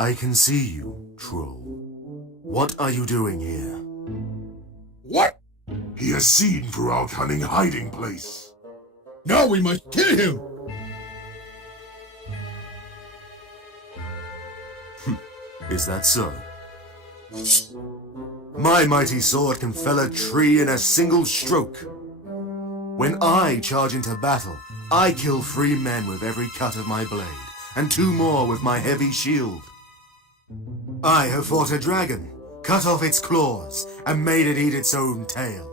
I can see you, troll. What are you doing here? What? He has seen through our cunning hiding place. Now we must kill him! Is that so? My mighty sword can fell a tree in a single stroke. When I charge into battle, I kill 3 men with every cut of my blade, and 2 more with my heavy shield. I have fought a dragon, cut off its claws, and made it eat its own tail.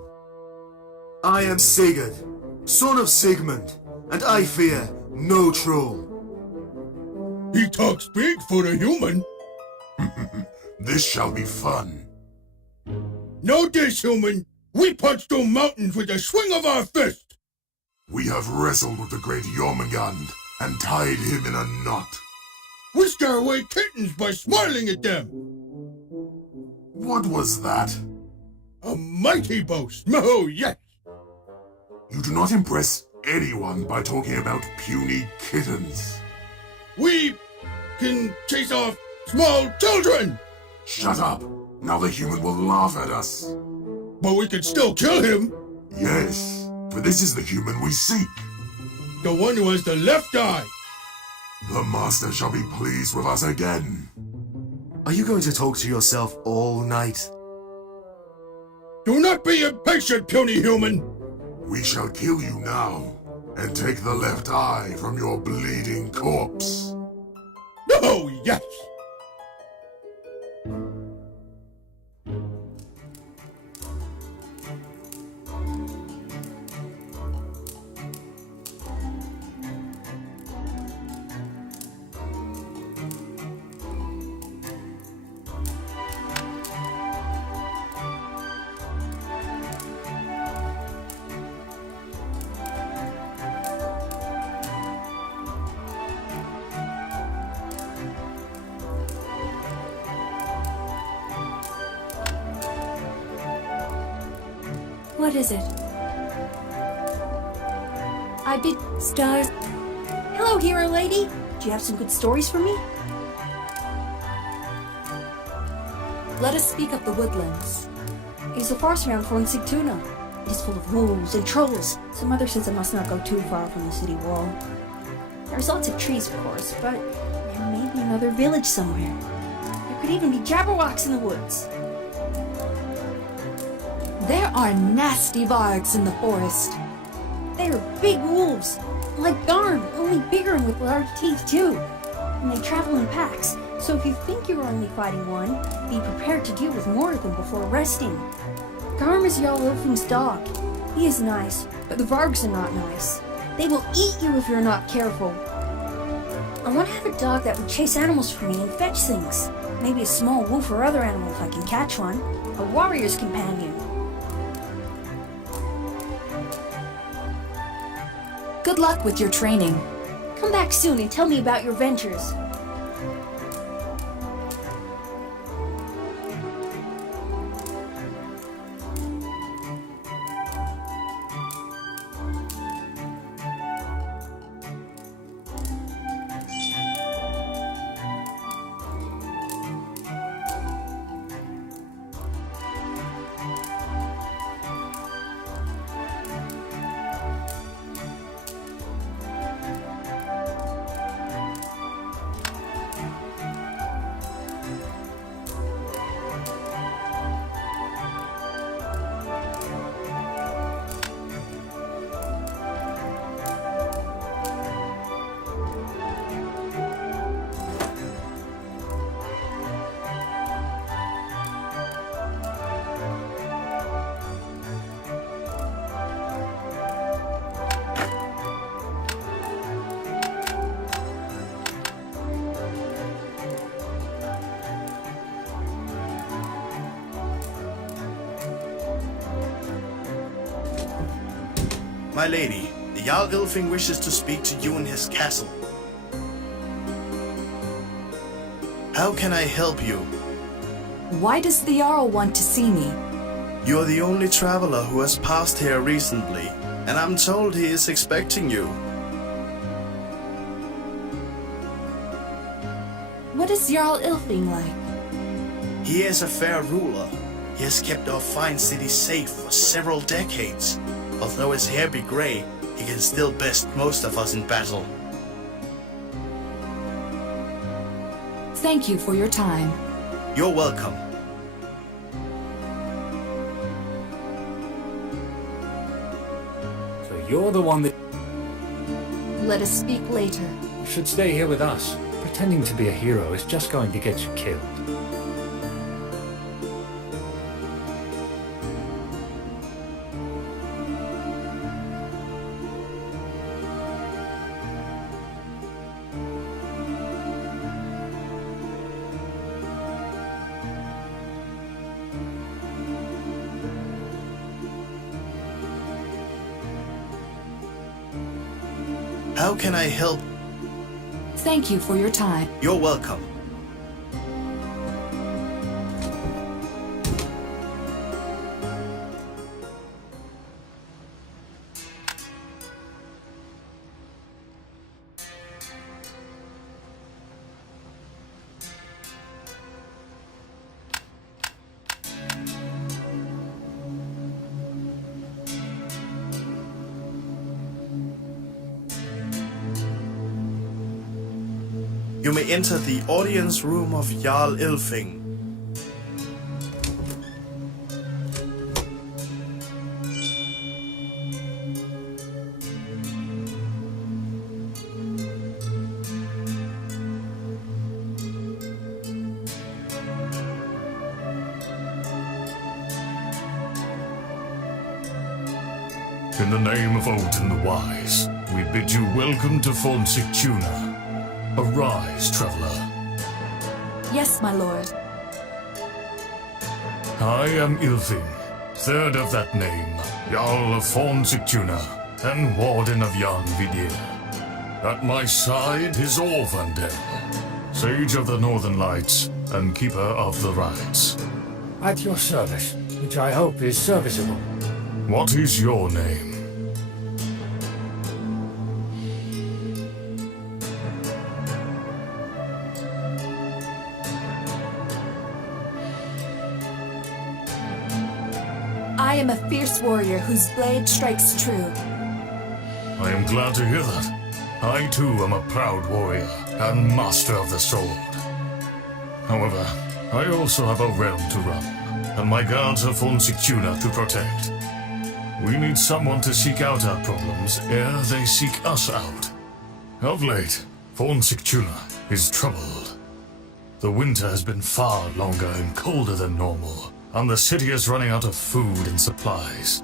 I am Sigurd, son of Sigmund, and I fear no troll. He talks big for a human. This shall be fun. Know this, human. We punch through mountains with the swing of our fist. We have wrestled with the great Jormungand and tied him in a knot. We scare away kittens by smiling at them. What was that? A mighty boast. Oh, yes. You do not impress anyone by talking about puny kittens. We can chase off small children. Shut up. Now the human will laugh at us. But we can still kill him. Yes, for this is the human we seek. The one who has the left eye. The master shall be pleased with us again. Are you going to talk to yourself all night? Do not be impatient, puny human. We shall kill you now, and take the left eye from your bleeding corpse. Oh, yes. What is it? I bid stars. Hello, hero lady. Do you have some good stories for me? Let us speak of the woodlands. It is a forest around Fornsigtuna. It is full of wolves and trolls. Some mother says I must not go too far from the city wall. There's lots of trees, of course, but there may be another village somewhere. There could even be jabberwocks in the woods. There are nasty vargs in the forest. They are big wolves, like Garm, only bigger and with large teeth too. And they travel in packs, so if you think you're only fighting one, be prepared to deal with more of them before resting. Garm is Jarl Ylving's dog. He is nice, but the vargs are not nice. They will eat you if you're not careful. I want to have a dog that would chase animals for me and fetch things. Maybe a small wolf or other animal if I can catch one. A warrior's companion. Good luck with your training. Come back soon and tell me about your ventures. My lady, the Jarl Ylving wishes to speak to you in his castle. How can I help you? Why does the Jarl want to see me? You are the only traveler who has passed here recently, and I'm told he is expecting you. What What is Jarl Ylving like? He is a fair ruler. He has kept our fine city safe for several decades. Although his hair be grey, he can still best most of us in battle. Thank you for your time. You're welcome. So you're the one that Let us speak later. should stay here with us. Pretending to be a hero is just going to get you killed. How can I help? Thank you for your time. You're welcome. You may enter the audience room of Jarl Ylving. In the name of Odin the Wise, we bid you welcome to Fornsigtuna. Arise, traveler. Yes, my lord. I am Ylving, third of that name, Jarl of Fornsigtuna, and Warden of Jarnvidir. At my side is Aurvandel, Sage of the Northern Lights, and Keeper of the Rites. At your service, which I hope is serviceable. What is your name? I am a fierce warrior whose blade strikes true. I am glad to hear that. I too am a proud warrior and master of the sword. However, I also have a realm to run, and my guards have Fornsigtuna to protect. We need someone to seek out our problems ere they seek us out. Of late, Fornsigtuna is troubled. The winter has been far longer and colder than normal, and the city is running out of food and supplies.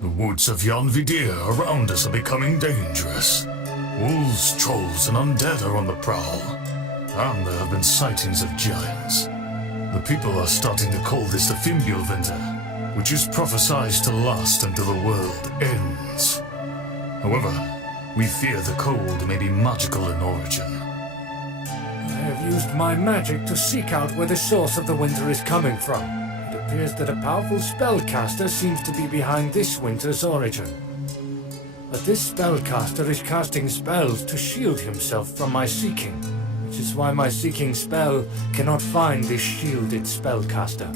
The woods of Jarnvidir around us are becoming dangerous. Wolves, trolls, and undead are on the prowl, and there have been sightings of giants. The people are starting to call this the Fimbulwinter, which is prophesied to last until the world ends. However, we fear the cold may be magical in origin. I have used my magic to seek out where the source of the winter is coming from. It appears that a powerful spellcaster seems to be behind this winter's origin. But this spellcaster is casting spells to shield himself from my seeking, which is why my seeking spell cannot find this shielded spellcaster.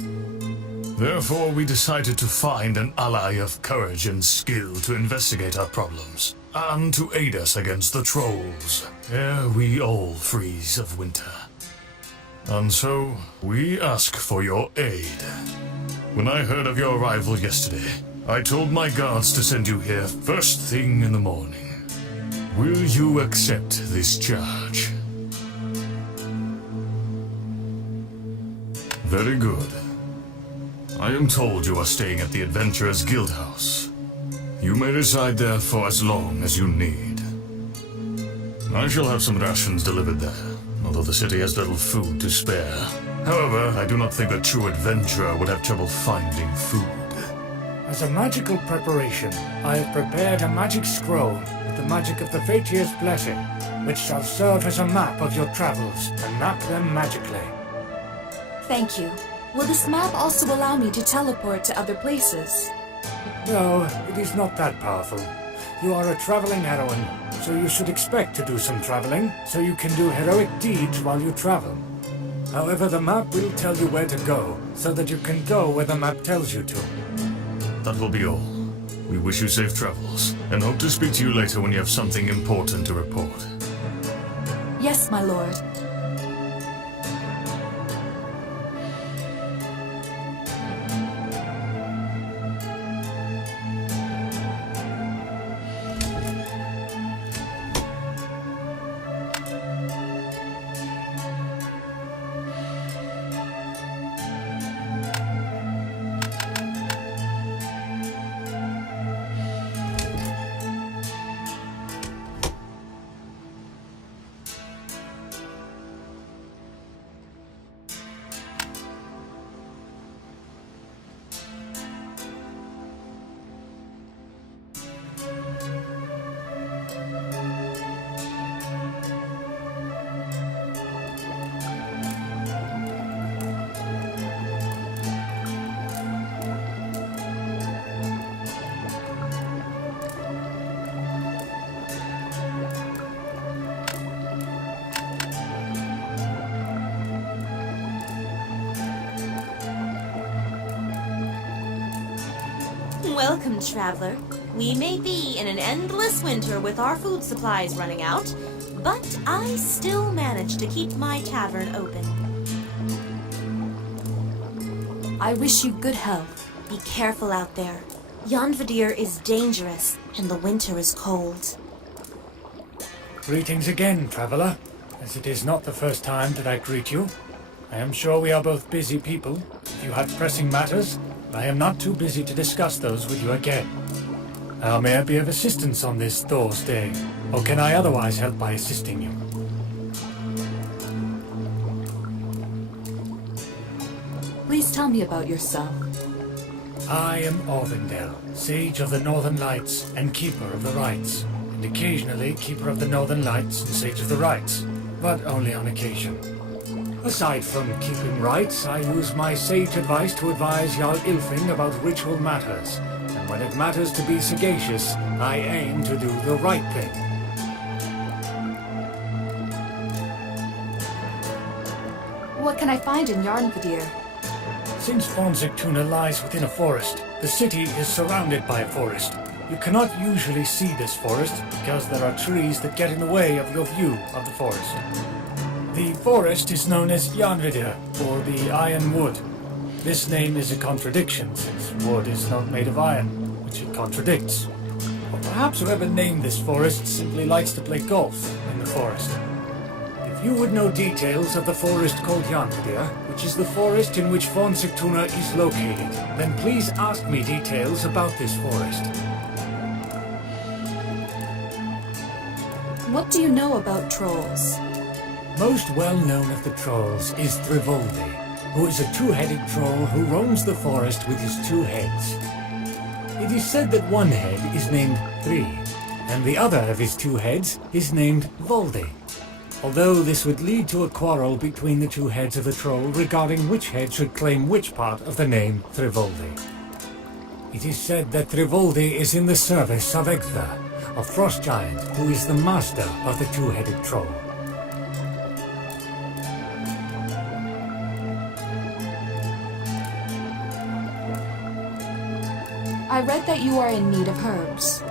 Therefore, we decided to find an ally of courage and skill to investigate our problems, and to aid us against the trolls, ere we all freeze of winter. And so, we ask for your aid. When I heard of your arrival yesterday, I told my guards to send you here first thing in the morning. Will you accept this charge? Very good. I am told you are staying at the Adventurers Guildhouse. You may reside there for as long as you need. I shall have some rations delivered there, although the city has little food to spare. However, I do not think a true adventurer would have trouble finding food. As a magical preparation, I have prepared a magic scroll with the magic of the Fate's blessing, which shall serve as a map of your travels and map them magically. Thank you. Will this map also allow me to teleport to other places? No, it is not that powerful. You are a traveling heroine, so you should expect to do some traveling, so you can do heroic deeds while you travel. However, the map will tell you where to go, so that you can go where the map tells you to. That will be all. We wish you safe travels, and hope to speak to you later when you have something important to report. Yes, my lord. Welcome, traveler. We may be in an endless winter with our food supplies running out, but I still manage to keep my tavern open. I wish you good health. Be careful out there. Jarnvadir is dangerous, and the winter is cold. Greetings again, traveler. As it is not the first time that I greet you. I am sure we are both busy people. If you have pressing matters, I am not too busy to discuss those with you again. How may I be of assistance on this Thor's Day? Or can I otherwise help by assisting you? Please tell me about yourself. I am Aurvandel, Sage of the Northern Lights and Keeper of the Rites, and occasionally Keeper of the Northern Lights and Sage of the Rites, but only on occasion. Aside from keeping rites, I use my sage advice to advise Jarl Ylving about ritual matters, and when it matters to be sagacious, I aim to do the right thing. What can I find in Jarnvadir? Since Fornsigtuna lies within a forest, the city is surrounded by a forest. You cannot usually see this forest because there are trees that get in the way of your view of the forest. The forest is known as Jarnvadir, or the Iron Wood. This name is a contradiction, since wood is not made of iron, which it contradicts. Or perhaps whoever named this forest simply likes to play golf in the forest. If you would know details of the forest called Jarnvadir, which is the forest in which Fornsigtuna is located, then please ask me details about this forest. What do you know about trolls? Most well known of the trolls is Thrivaldi, who is a two-headed troll who roams the forest with his two heads. It is said that one head is named Thri, and the other of his two heads is named Valdi. Although this would lead to a quarrel between the two heads of the troll regarding which head should claim which part of the name Thrivaldi. It is said that Thrivaldi is in the service of Egtha, a frost giant who is the master of the two-headed troll. I read that you are in need of herbs.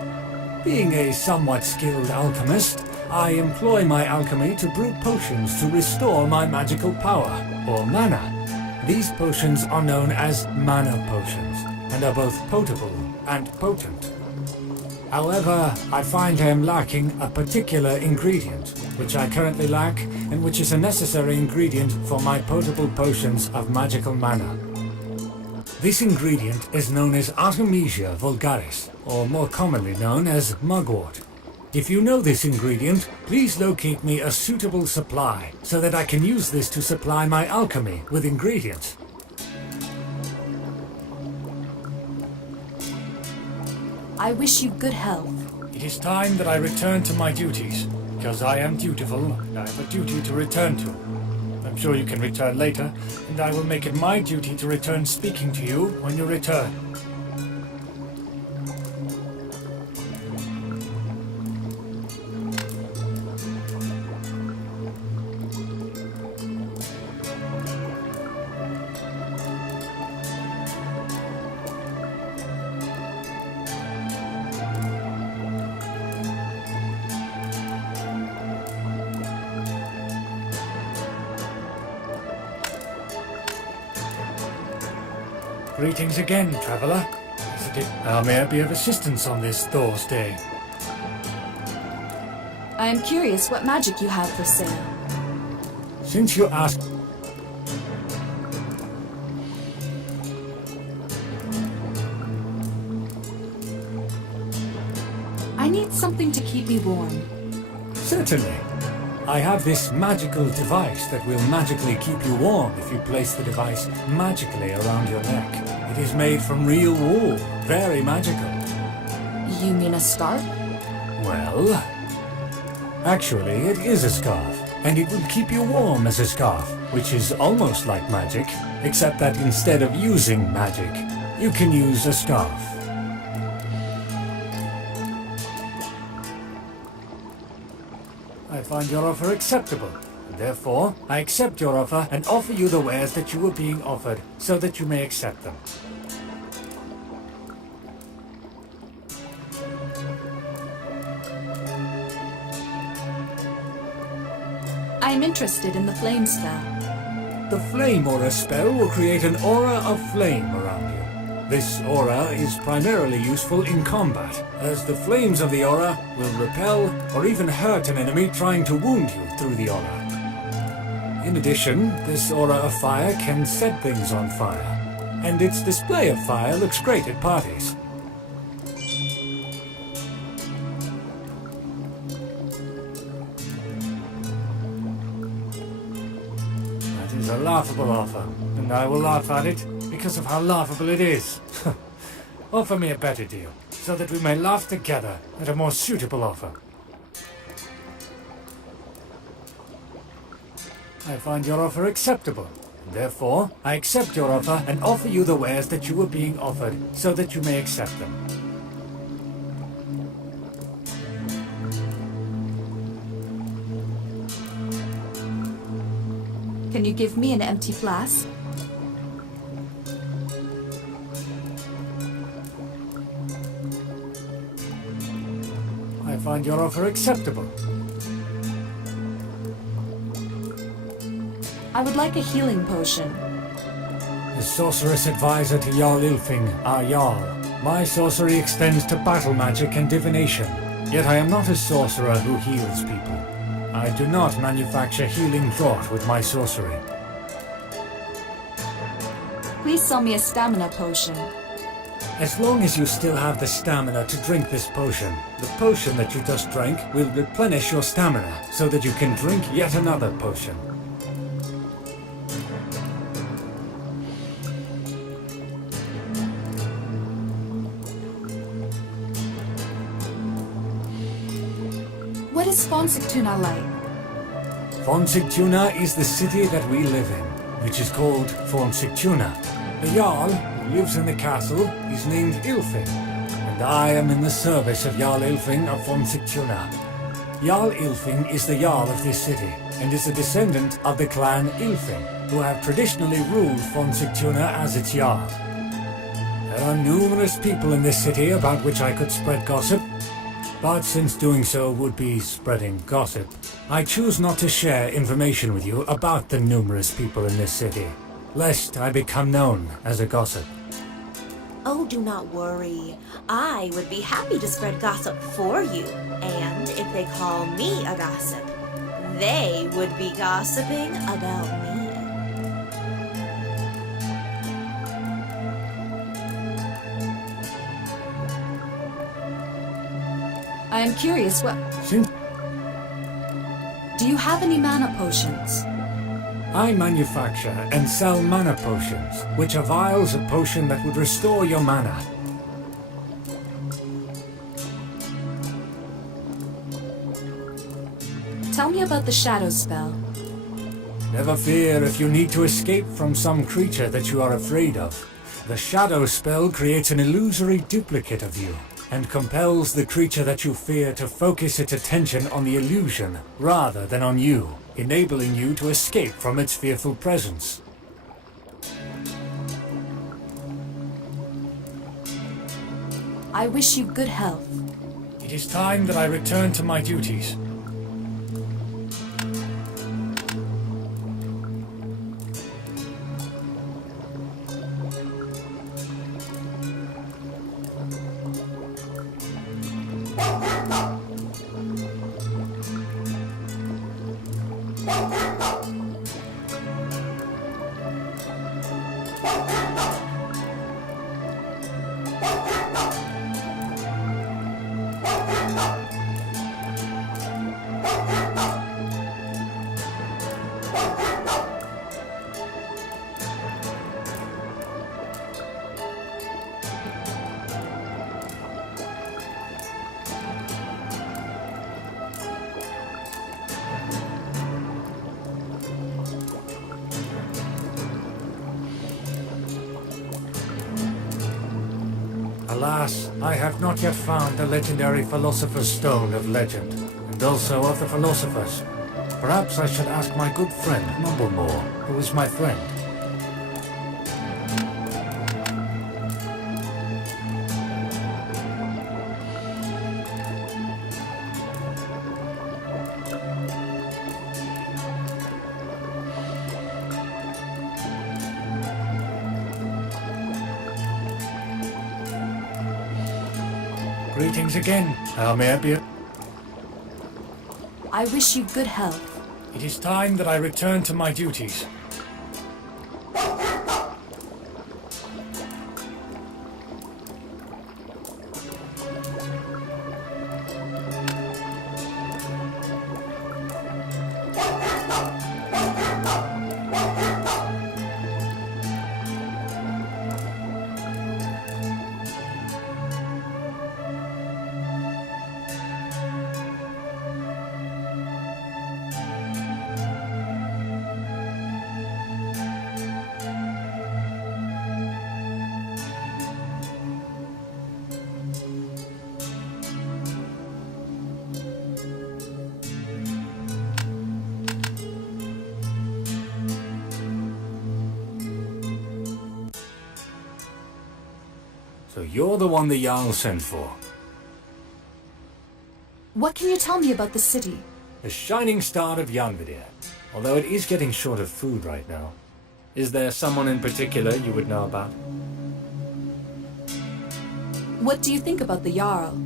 Being a somewhat skilled alchemist, I employ my alchemy to brew potions to restore my magical power, or mana. These potions are known as mana potions, and are both potable and potent. However, I find I am lacking a particular ingredient, which I currently lack, and which is a necessary ingredient for my potable potions of magical mana. This ingredient is known as Artemisia vulgaris, or more commonly known as mugwort. If you know this ingredient, please locate me a suitable supply, so that I can use this to supply my alchemy with ingredients. I wish you good health. It is time that I return to my duties, because I am dutiful, and I have a duty to return to. I'm sure you can return later, and I will make it my duty to return speaking to you when you return. Greetings again, traveler. Isn't it how may I be of assistance on this Thor's Day? I am curious what magic you have for sale. Since you ask... I need something to keep me warm. Certainly. I have this magical device that will magically keep you warm if you place the device magically around your neck. It is made from real wool. Very magical. You mean a scarf? Well... actually, it is a scarf. And it will keep you warm as a scarf, which is almost like magic, except that instead of using magic, you can use a scarf. I find your offer acceptable. Therefore, I accept your offer and offer you the wares that you were being offered, so that you may accept them. I am interested in the flame spell. The Flame Aura spell will create an aura of flame around you. This aura is primarily useful in combat, as the flames of the aura will repel or even hurt an enemy trying to wound you through the aura. In addition, this aura of fire can set things on fire, and its display of fire looks great at parties. That is a laughable offer, and I will laugh at it because of how laughable it is. Offer me a better deal, so that we may laugh together at a more suitable offer. I find your offer acceptable. Therefore, I accept your offer and offer you the wares that you were being offered, so that you may accept them. Can you give me an empty flask? I find your offer acceptable. I would like a healing potion. As sorceress advisor to Jarl Ylving, our Jarl, my sorcery extends to battle magic and divination. Yet I am not a sorcerer who heals people. I do not manufacture healing draught with my sorcery. Please sell me a stamina potion. As long as you still have the stamina to drink this potion, the potion that you just drank will replenish your stamina, so that you can drink yet another potion. What is Fornsigtuna like? Fornsigtuna is the city that we live in, which is called Fornsigtuna. The Jarl, who lives in the castle, is named Ylving, and I am in the service of Jarl Ylving of Fornsigtuna. Jarl Ylving is the Jarl of this city, and is a descendant of the Clan Ylving, who have traditionally ruled Fornsigtuna as its Jarl. There are numerous people in this city about which I could spread gossip, but since doing so would be spreading gossip, I choose not to share information with you about the numerous people in this city, lest I become known as a gossip. Oh, do not worry. I would be happy to spread gossip for you. And if they call me a gossip, they would be gossiping about me. I am curious what... Do you have any mana potions? I manufacture and sell mana potions, which are vials of potion that would restore your mana. Tell me about the shadow spell. Never fear if you need to escape from some creature that you are afraid of. The shadow spell creates an illusory duplicate of you, and compels the creature that you fear to focus its attention on the illusion rather than on you, enabling you to escape from its fearful presence. I wish you good health. It is time that I return to my duties. Alas, I have not yet found the legendary Philosopher's Stone of Legend, and also of the philosophers. Perhaps I should ask my good friend Mumblemore, who is my friend. Greetings again. How may I be? I wish you good health. It is time that I return to my duties. So you're the one the Jarl sent for. What can you tell me about the city? The shining star of Jarnvidir, although it is getting short of food right now. Is there someone in particular you would know about? What do you think about the Jarl?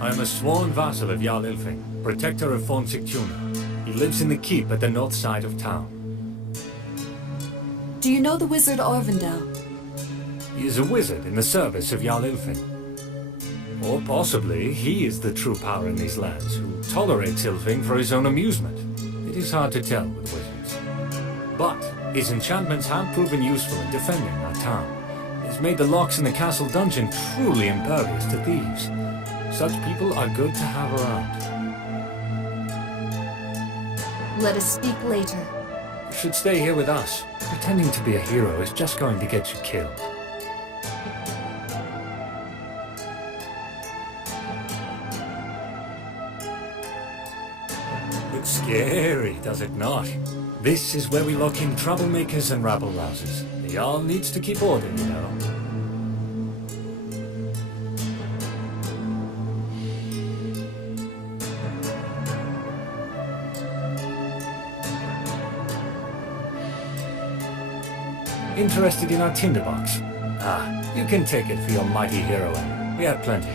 I am a sworn vassal of Jarl Ylving, protector of Fornsigtuna. He lives in the keep at the north side of town. Do you know the wizard Aurvandel? He is a wizard in the service of Jarl Ylving. Or possibly he is the true power in these lands, who tolerates Ylving for his own amusement. It is hard to tell with wizards. But his enchantments have proven useful in defending our town. He has made the locks in the castle dungeon truly impervious to thieves. Such people are good to have around. Let us speak later. You should stay here with us. Pretending to be a hero is just going to get you killed. Looks scary, does it not? This is where we lock in troublemakers and rabble-rousers. The Jarl needs to keep order, you know. Interested in our tinderbox? Ah, you can take it for your mighty heroine. We have plenty.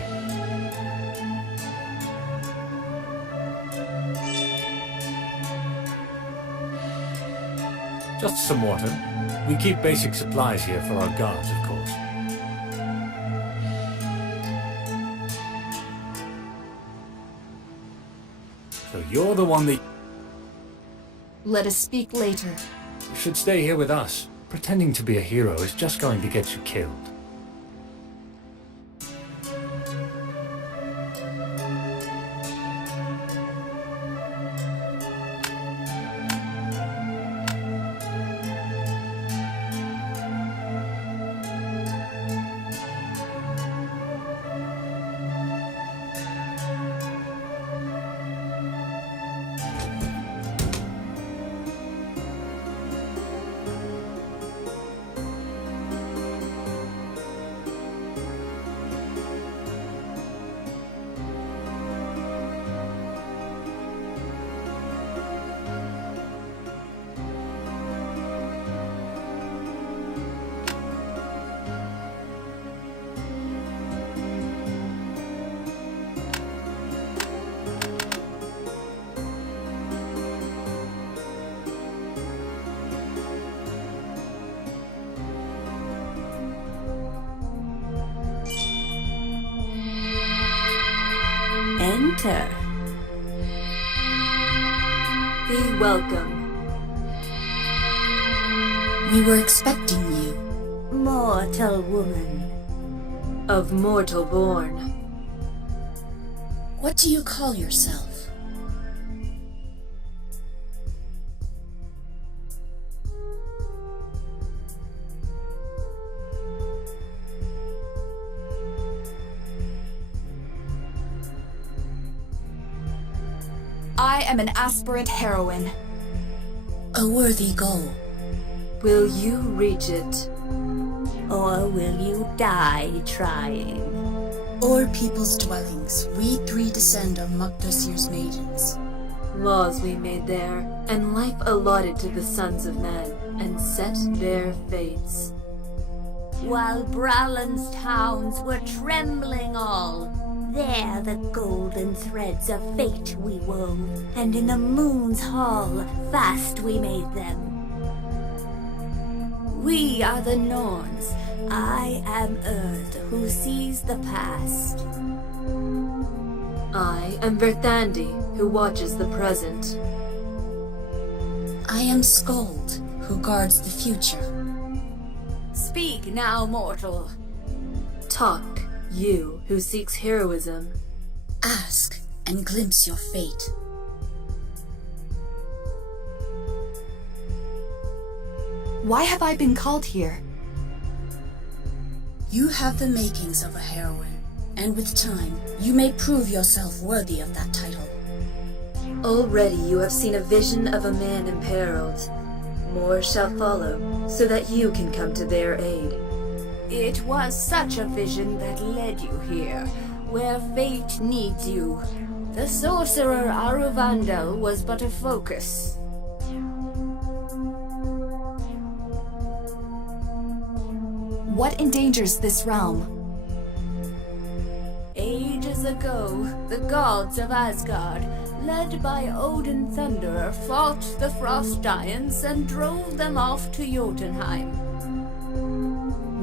Just some water. We keep basic supplies here for our guards, of course. So you're the one that... Let us speak later. You should stay here with us. Pretending to be a hero is just going to get you killed. Enter. Be welcome. We were expecting you. Mortal woman. Of mortal born. What do you call yourself? I am an aspirant heroine. A worthy goal. Will you reach it? Or will you die trying? O'er people's dwellings, we three descend of Mukdosir's maidens. Laws we made there, and life allotted to the sons of men, and set their fates. While Bralan's towns were trembling all, there the golden threads of fate we wove, and in the moon's hall fast we made them. We are the Norns. I am Urth, who sees the past. I am Verthandi, who watches the present. I am Skuld, who guards the future. Speak now, mortal. Talk, you who seeks heroism. Ask and glimpse your fate. Why have I been called here? You have the makings of a heroine, and with time, you may prove yourself worthy of that title. Already you have seen a vision of a man imperiled. More shall follow, so that you can come to their aid. It was such a vision that led you here, where fate needs you. The sorcerer Aurvandel was but a focus. What endangers this realm? Ages ago, the gods of Asgard, led by Odin Thunderer, fought the frost giants and drove them off to Jotunheim.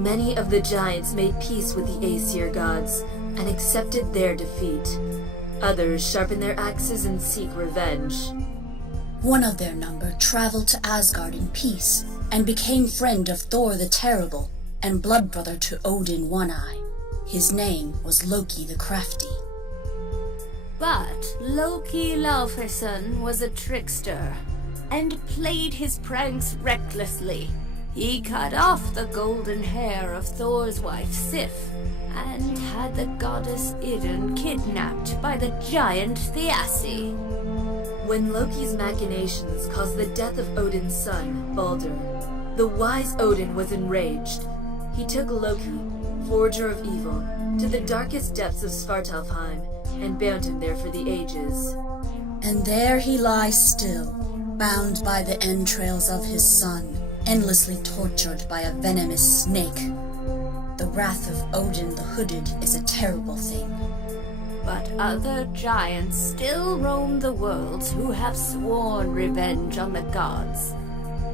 Many of the giants made peace with the Aesir gods and accepted their defeat. Others sharpened their axes and seek revenge. One of their number traveled to Asgard in peace and became friend of Thor the Terrible and blood brother to Odin One-Eye. His name was Loki the Crafty. But Loki Laufeyson was a trickster and played his pranks recklessly. He cut off the golden hair of Thor's wife Sif and had the goddess Idun kidnapped by the giant Thiassi. When Loki's machinations caused the death of Odin's son, Baldur, the wise Odin was enraged. He took Loki, forger of evil, to the darkest depths of Svartalfheim and bound him there for the ages. And there he lies still, bound by the entrails of his son, endlessly tortured by a venomous snake. The wrath of Odin the Hooded is a terrible thing. But other giants still roam the worlds who have sworn revenge on the gods.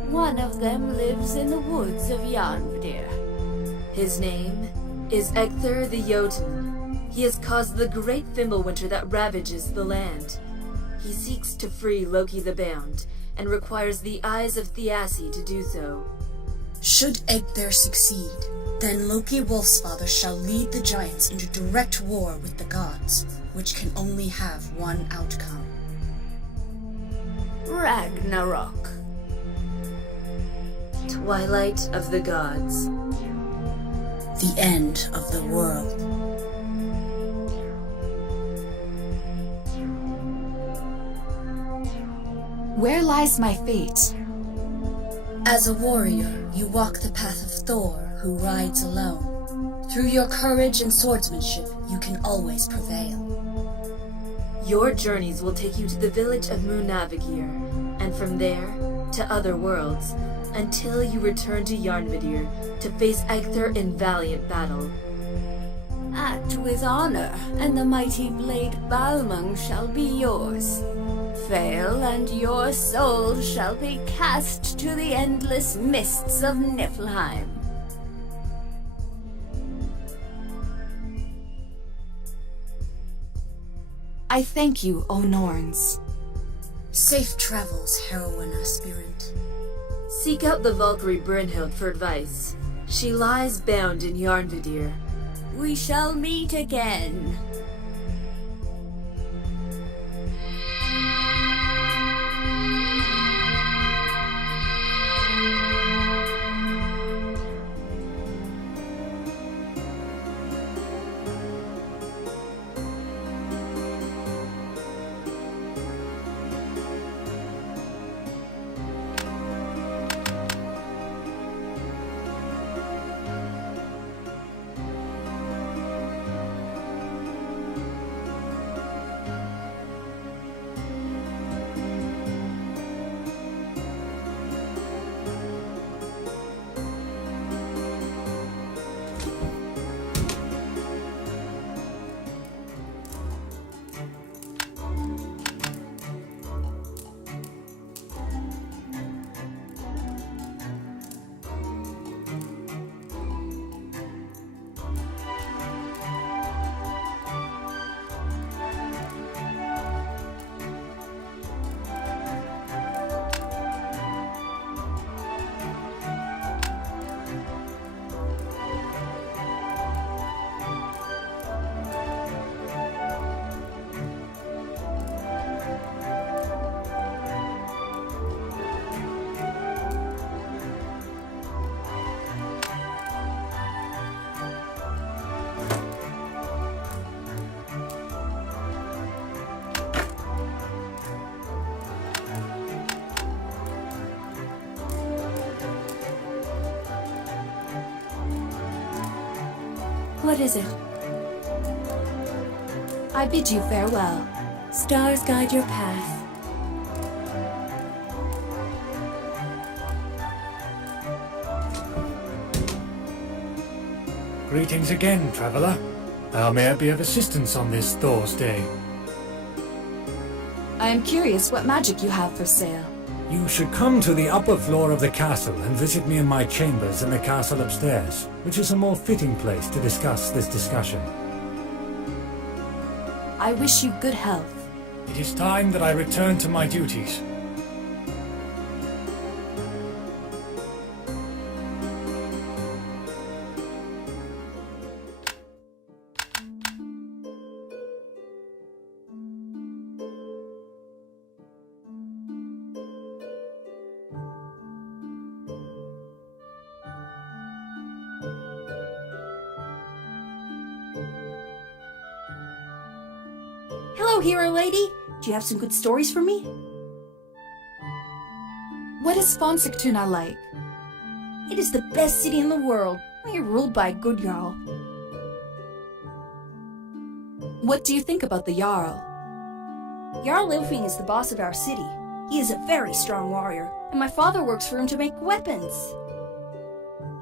One of them lives in the woods of Jarnvadir. His name is Ecthir the Jotun. He has caused the great Fimbulwinter that ravages the land. He seeks to free Loki the Bound, and requires the eyes of Thiassi to do so. Should Ecthir succeed, then Loki Wolfsfather shall lead the giants into direct war with the gods, which can only have one outcome. Ragnarok. Twilight of the gods. The end of the world. Where lies my fate? As a warrior, you walk the path of Thor, who rides alone. Through your courage and swordsmanship, you can always prevail. Your journeys will take you to the village of Munavagir, and from there to other worlds, until you return to Jarnvadir to face Ecthir in valiant battle. Act with honor, and the mighty blade Balmung shall be yours. Fail, and your soul shall be cast to the endless mists of Niflheim. I thank you, O Norns. Safe travels, heroine aspirant. Seek out the Valkyrie Brynhild for advice. She lies bound in Yarnvidir. We shall meet again. What is it? I bid you farewell. Stars guide your path. Greetings again, traveller. How may I be of assistance on this Thor's Day? I am curious what magic you have for sale. You should come to the upper floor of the castle and visit me in my chambers in the castle upstairs, which is a more fitting place to discuss this discussion. I wish you good health. It is time that I return to my duties. Hello, hero lady. Do you have some good stories for me? What is Fornsigtuna like? It is the best city in the world. We are ruled by a good Jarl. What do you think about the Jarl? Jarl Ylving is the boss of our city. He is a very strong warrior, and my father works for him to make weapons.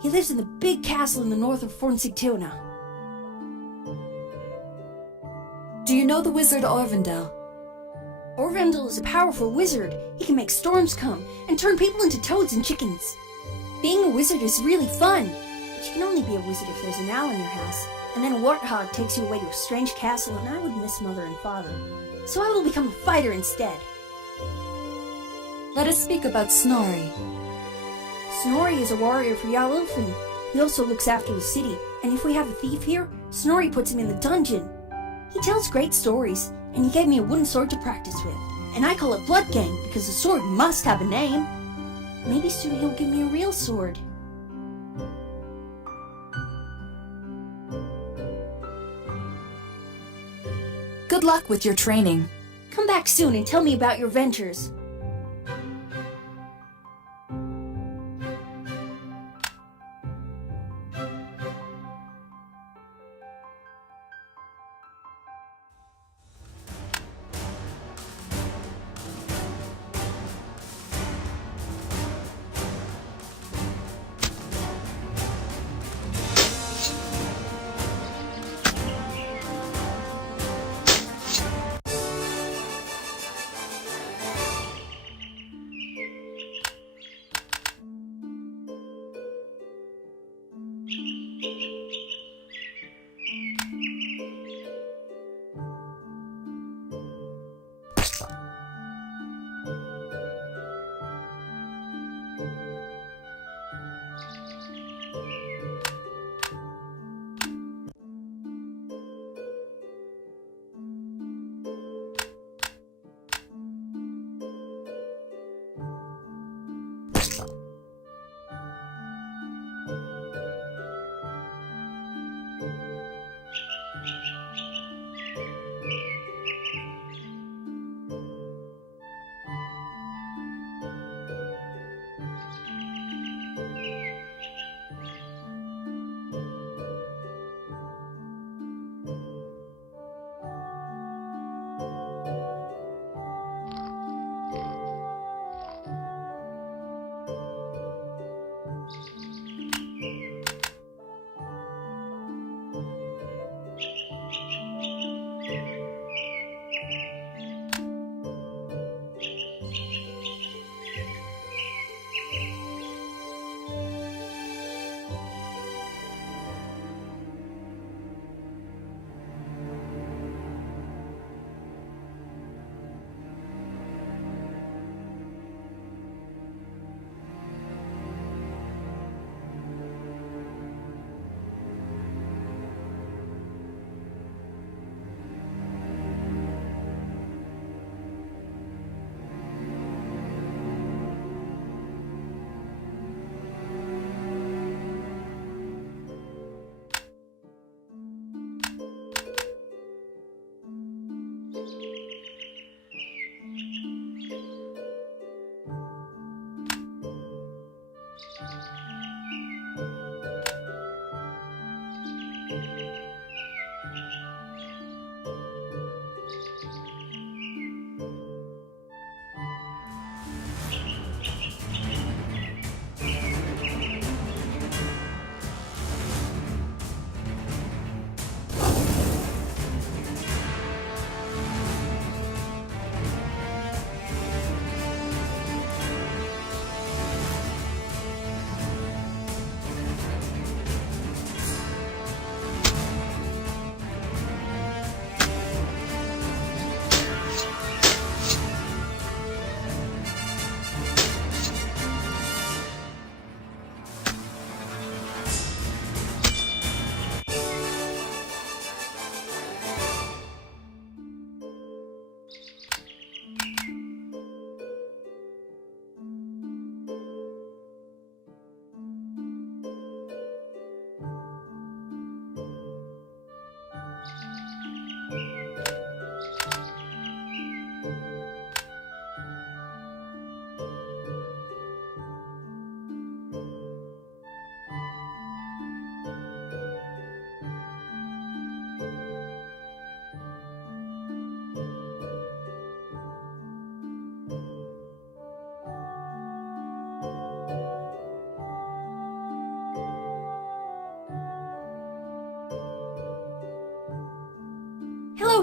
He lives in the big castle in the north of Fornsigtuna. Do you know the wizard Aurvandel? Aurvandel is a powerful wizard. He can make storms come and turn people into toads and chickens. Being a wizard is really fun, but you can only be a wizard if there's an owl in your house, and then a warthog takes you away to a strange castle, and I would miss mother and father. So I will become a fighter instead. Let us speak about Snorri. Snorri is a warrior for Jarl Ylving. He also looks after the city, and if we have a thief here, Snorri puts him in the dungeon. He tells great stories, and he gave me a wooden sword to practice with. And I call it Bloodgang, because the sword must have a name. Maybe soon he'll give me a real sword. Good luck with your training. Come back soon and tell me about your ventures.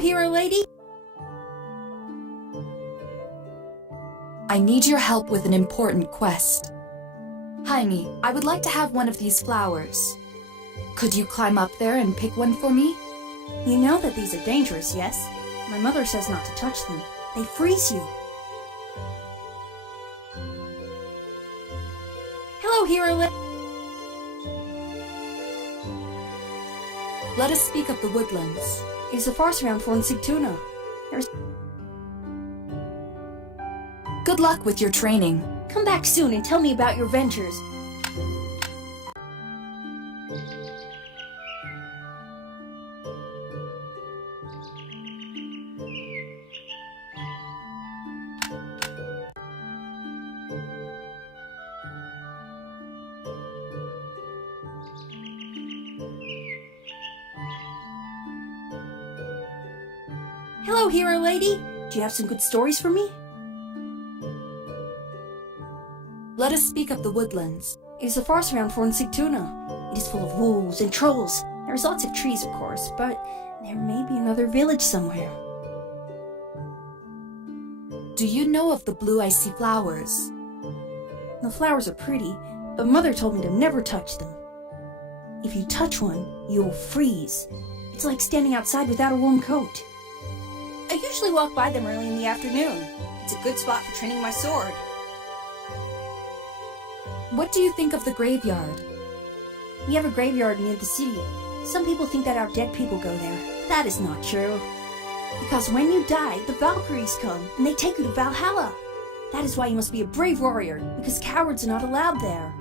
hero lady? I need your help with an important quest. Jaime, I would like to have one of these flowers. Could you climb up there and pick one for me? You know that these are dangerous, yes? My mother says not to touch them. They freeze you. Hello, hero lady. Let us speak of the woodlands. It is a farce around Fornsigtuna. There's... Good luck with your training. Come back soon and tell me about your ventures. Hello, hero lady. Do you have some good stories for me? Let us speak of the woodlands. It is a farce around Fornsigtuna. It is full of wolves and trolls. There's lots of trees, of course, but there may be another village somewhere. Do you know of the blue icy flowers? The flowers are pretty, but Mother told me to never touch them. If you touch one, you'll freeze. It's like standing outside without a warm coat. I usually walk by them early in the afternoon. It's a good spot for training my sword. What do you think of the graveyard? We have a graveyard near the city. Some people think that our dead people go there. That is not true. Because when you die, the Valkyries come, and they take you to Valhalla. That is why you must be a brave warrior, because cowards are not allowed there.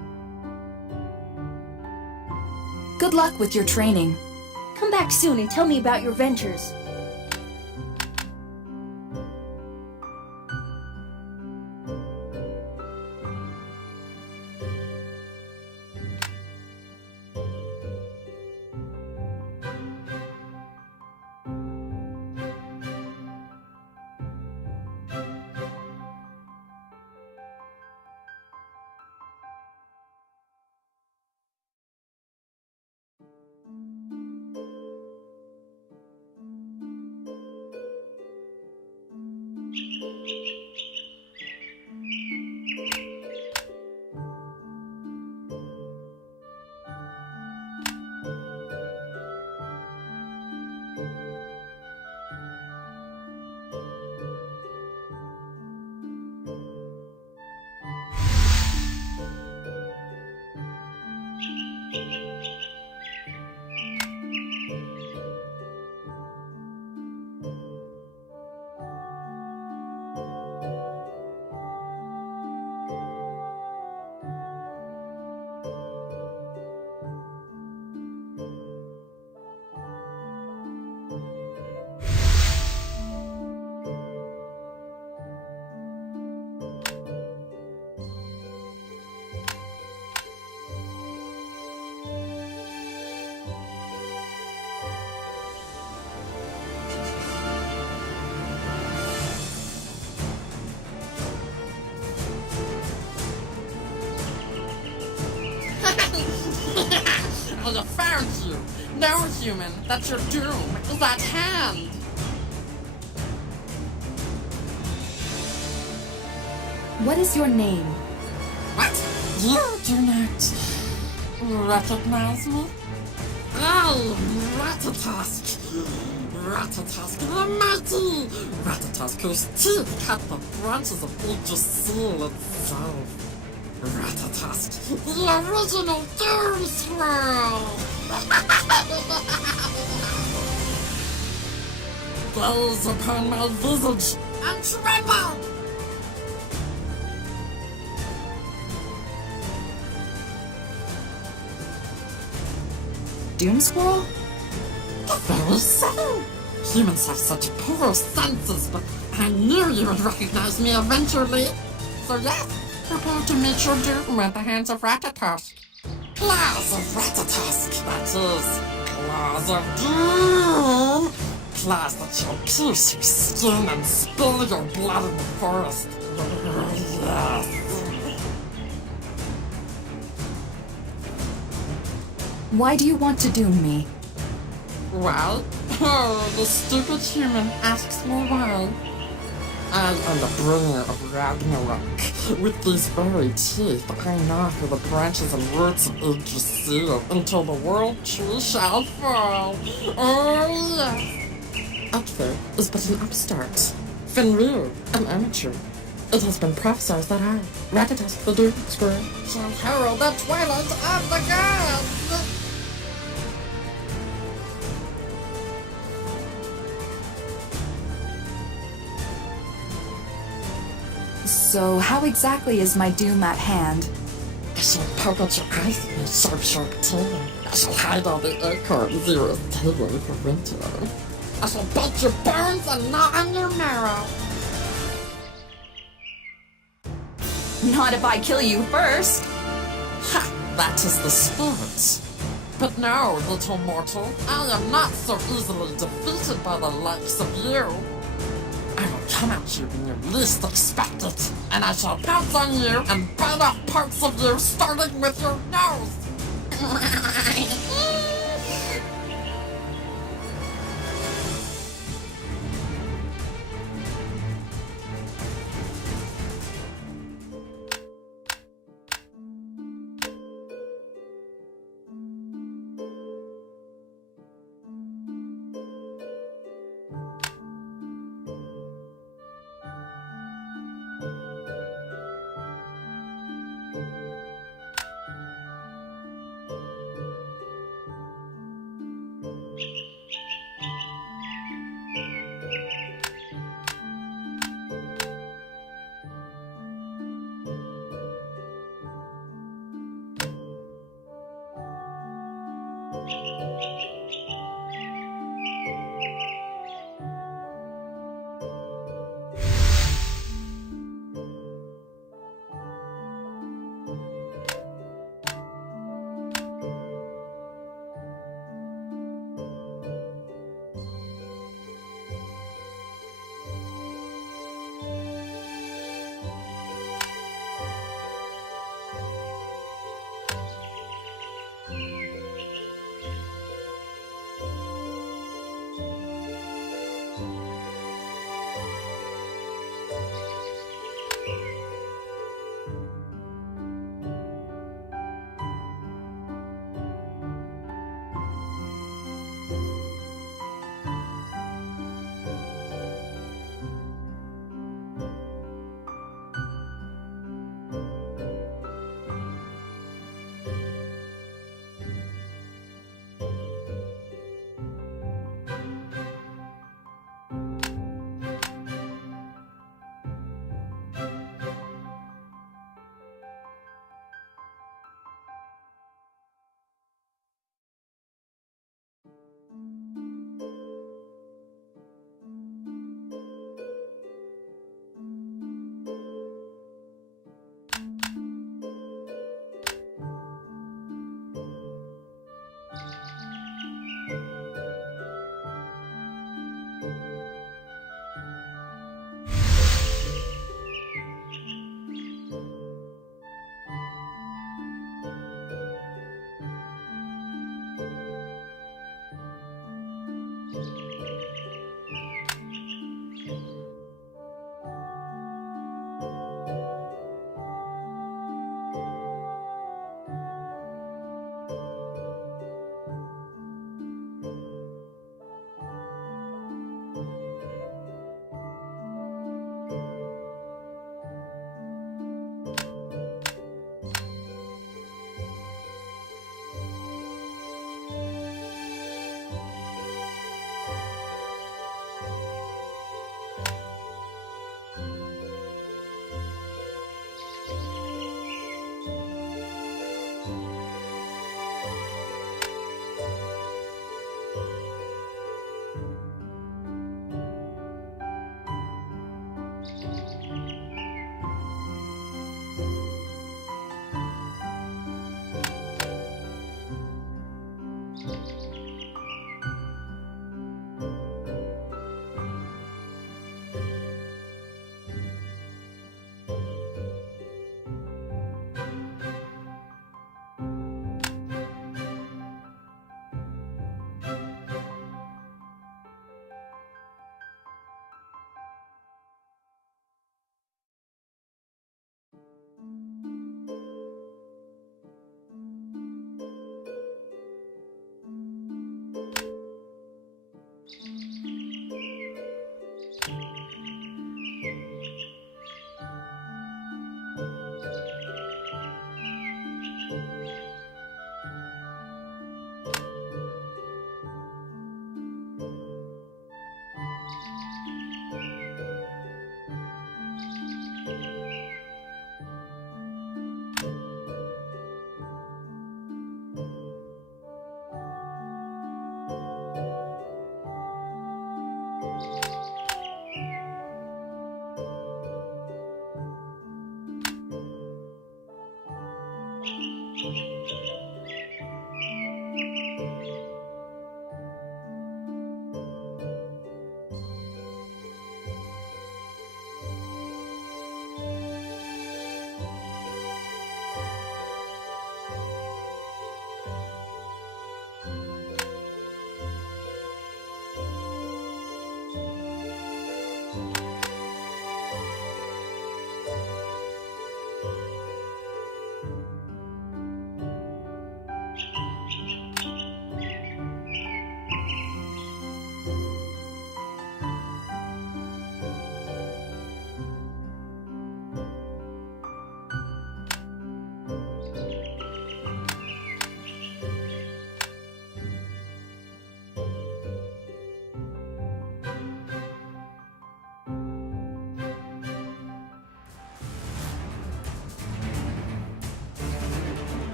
Good luck with your training. Come back soon and tell me about your ventures. I found you! Now, human, that your doom is at hand! What is your name? What? You do not recognize me? I am Ratatosk! Ratatosk the mighty! Ratatosk whose teeth cut the branches of Yggdrasil itself! Ratatosk, the original Doom Scroll! Gaze upon my visage and tremble! Doom Squirrel? The very same! Humans have such poor senses, but I knew you would recognize me eventually. So yes, prepare to meet your doom at the hands of Ratatosk. Claws of Ratatosk, that is. Claws of Doom! Claws that shall pierce your skin and spill your blood in the forest. Yes. Why do you want to doom me? Why? Oh, the stupid human asks me why. I am the bringer of Ragnarok. With these very teeth, I gnaw through the branches and roots of Yggdrasil until the world tree shall fall. Oh, yes. Up there is but an upstart. Fenrir, an amateur. It has been prophesied that I, Ratatas, the Doom Squirrel, shall herald the twilight of the gods. So, how exactly is my doom at hand? I shall poke at your eyes with my sharp tail. I shall hide all the acorns Zero's table for winter. I shall bite your bones and gnaw on your marrow. Not if I kill you first! Ha! That is the spirit. But no, little mortal, I am not so easily defeated by the likes of you. I will come at you when you least expect it, and I shall pounce on you and bite off parts of you, starting with your nose.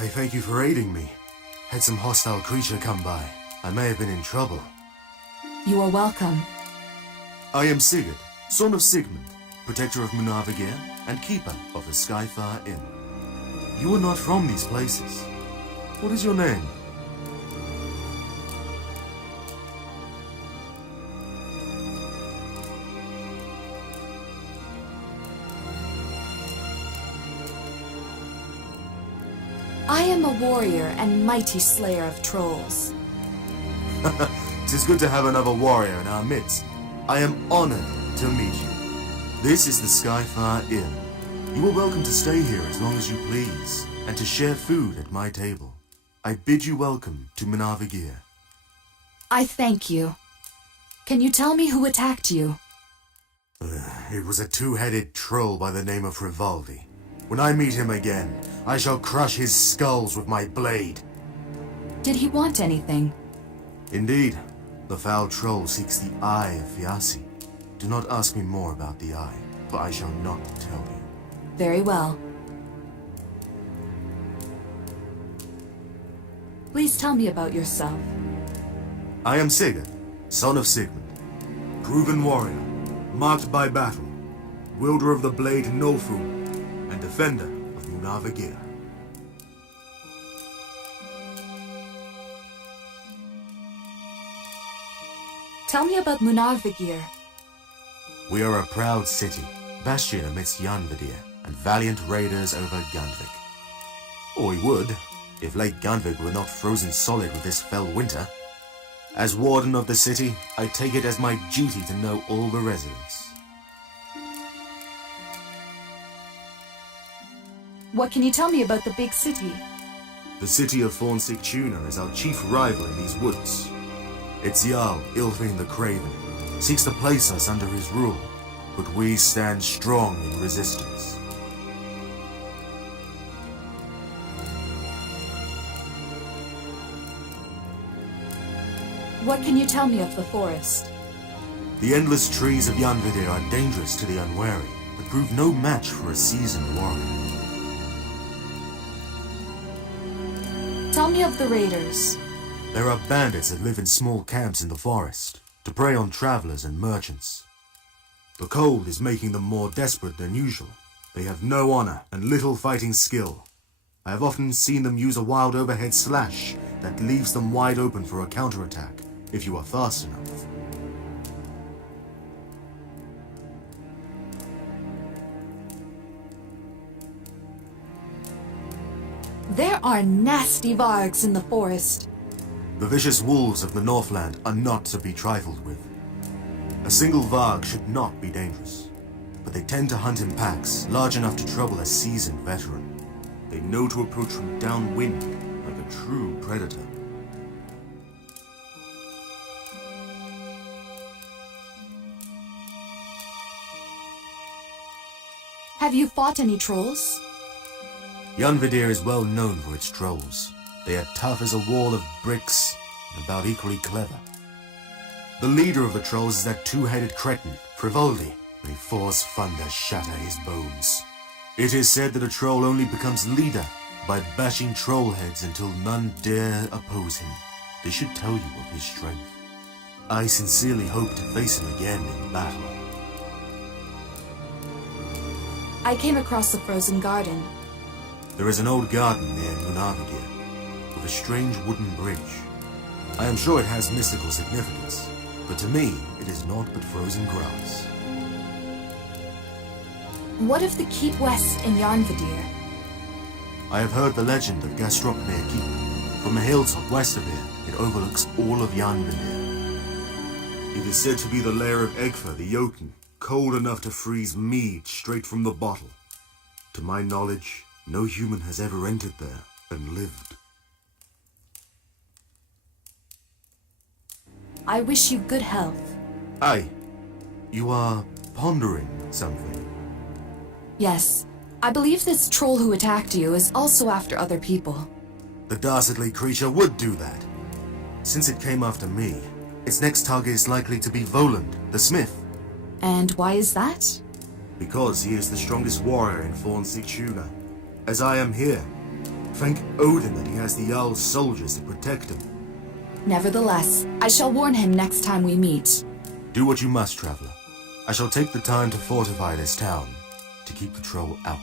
I thank you for aiding me. Had some hostile creature come by, I may have been in trouble. You are welcome. I am Sigurd, son of Sigmund, protector of Munavagir and keeper of the Skyfire Inn. You are not from these places. What is your name? I am a warrior and mighty slayer of trolls. 'Tis good to have another warrior in our midst. I am honored to meet you. This is the Skyfire Inn. You are welcome to stay here as long as you please, and to share food at my table. I bid you welcome to Munavagir. I thank you. Can you tell me who attacked you? It was a two-headed troll by the name of Thrivaldi. When I meet him again, I shall crush his skulls with my blade. Did he want anything? Indeed. The foul troll seeks the eye of Fiasi. Do not ask me more about the eye, for I shall not tell you. Very well. Please tell me about yourself. I am Sigurd, son of Sigmund. Proven warrior, marked by battle, wielder of the blade Nolfu, and defender of Munavagir. Tell me about Munavagir. We are a proud city, bastion amidst Jarnvadir, and valiant raiders over Gandvik. Or we would, if Lake Gandvik were not frozen solid with this fell winter. As warden of the city, I take it as my duty to know all the residents. What can you tell me about the big city? The city of Fornsigtuna is our chief rival in these woods. Its Jarl Ylving the Craven seeks to place us under his rule, but we stand strong in resistance. What can you tell me of the forest? The endless trees of Jarnvadir are dangerous to the unwary, but prove no match for a seasoned warrior. Tell me of the raiders. There are bandits that live in small camps in the forest, to prey on travelers and merchants. The cold is making them more desperate than usual. They have no honor and little fighting skill. I have often seen them use a wild overhead slash that leaves them wide open for a counterattack, if you are fast enough. There are nasty vargs in the forest. The vicious wolves of the Northland are not to be trifled with. A single varg should not be dangerous, but they tend to hunt in packs large enough to trouble a seasoned veteran. They know to approach from downwind like a true predator. Have you fought any trolls? Jarnvadir is well known for its trolls. They are tough as a wall of bricks, and about equally clever. The leader of the trolls is that two-headed cretin, Thrivaldi. May Thor's thunder shatter his bones. It is said that a troll only becomes leader by bashing troll heads until none dare oppose him. They should tell you of his strength. I sincerely hope to face him again in battle. I came across the frozen garden. There is an old garden near Munavagir, with a strange wooden bridge. I am sure it has mystical significance, but to me, it is naught but frozen grass. What of the keep west in Jarnvadir? I have heard the legend of Gastropnir Keep. From a hilltop west of here, it overlooks all of Jarnvadir. It is said to be the lair of Egfa the Jotun, cold enough to freeze mead straight from the bottle. To my knowledge, no human has ever entered there and lived. I wish you good health. Aye. You are pondering something. Yes. I believe this troll who attacked you is also after other people. The dastardly creature would do that. Since it came after me, its next target is likely to be Voland, the smith. And why is that? Because he is the strongest warrior in Fornsigtuna, as I am here. Thank Odin that he has the Jarl's soldiers to protect him. Nevertheless, I shall warn him next time we meet. Do what you must, traveler. I shall take the time to fortify this town, to keep the troll out.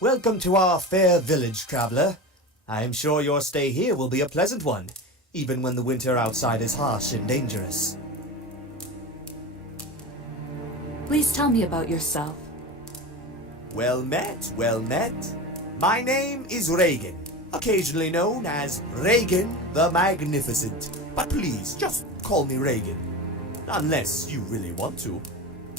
Welcome to our fair village, traveler. I am sure your stay here will be a pleasant one, even when the winter outside is harsh and dangerous. Please tell me about yourself. Well met, well met. My name is Reagan, occasionally known as Reagan the Magnificent. But please, just call me Reagan. Unless you really want to.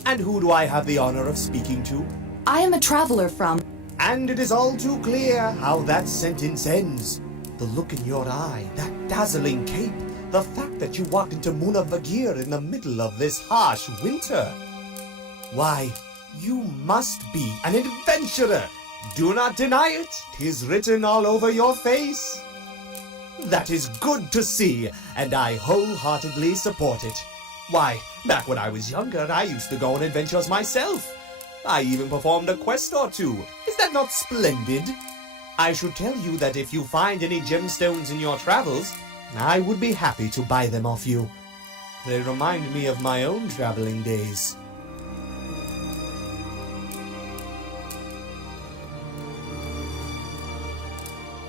And who do I have the honor of speaking to? I am a traveler from... And it is all too clear how that sentence ends. The look in your eye, that dazzling cape, the fact that you walked into Munavagir in the middle of this harsh winter. Why, you must be an adventurer. Do not deny it. 'Tis written all over your face. That is good to see, and I wholeheartedly support it. Why, back when I was younger, I used to go on adventures myself. I even performed a quest or two. Is that not splendid? I should tell you that if you find any gemstones in your travels, I would be happy to buy them off you. They remind me of my own traveling days.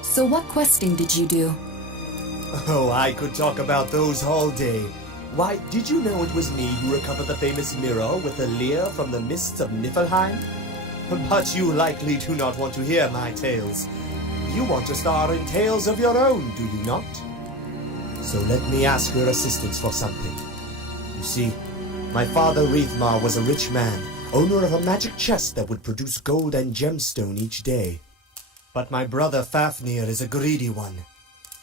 So what questing did you do? Oh, I could talk about those all day. Why, did you know it was me who recovered the famous mirror with the leer from the mists of Niflheim? But you likely do not want to hear my tales. You want to star in tales of your own, do you not? So let me ask your assistance for something. You see, my father Hreathmar was a rich man, owner of a magic chest that would produce gold and gemstone each day. But my brother Fafnir is a greedy one.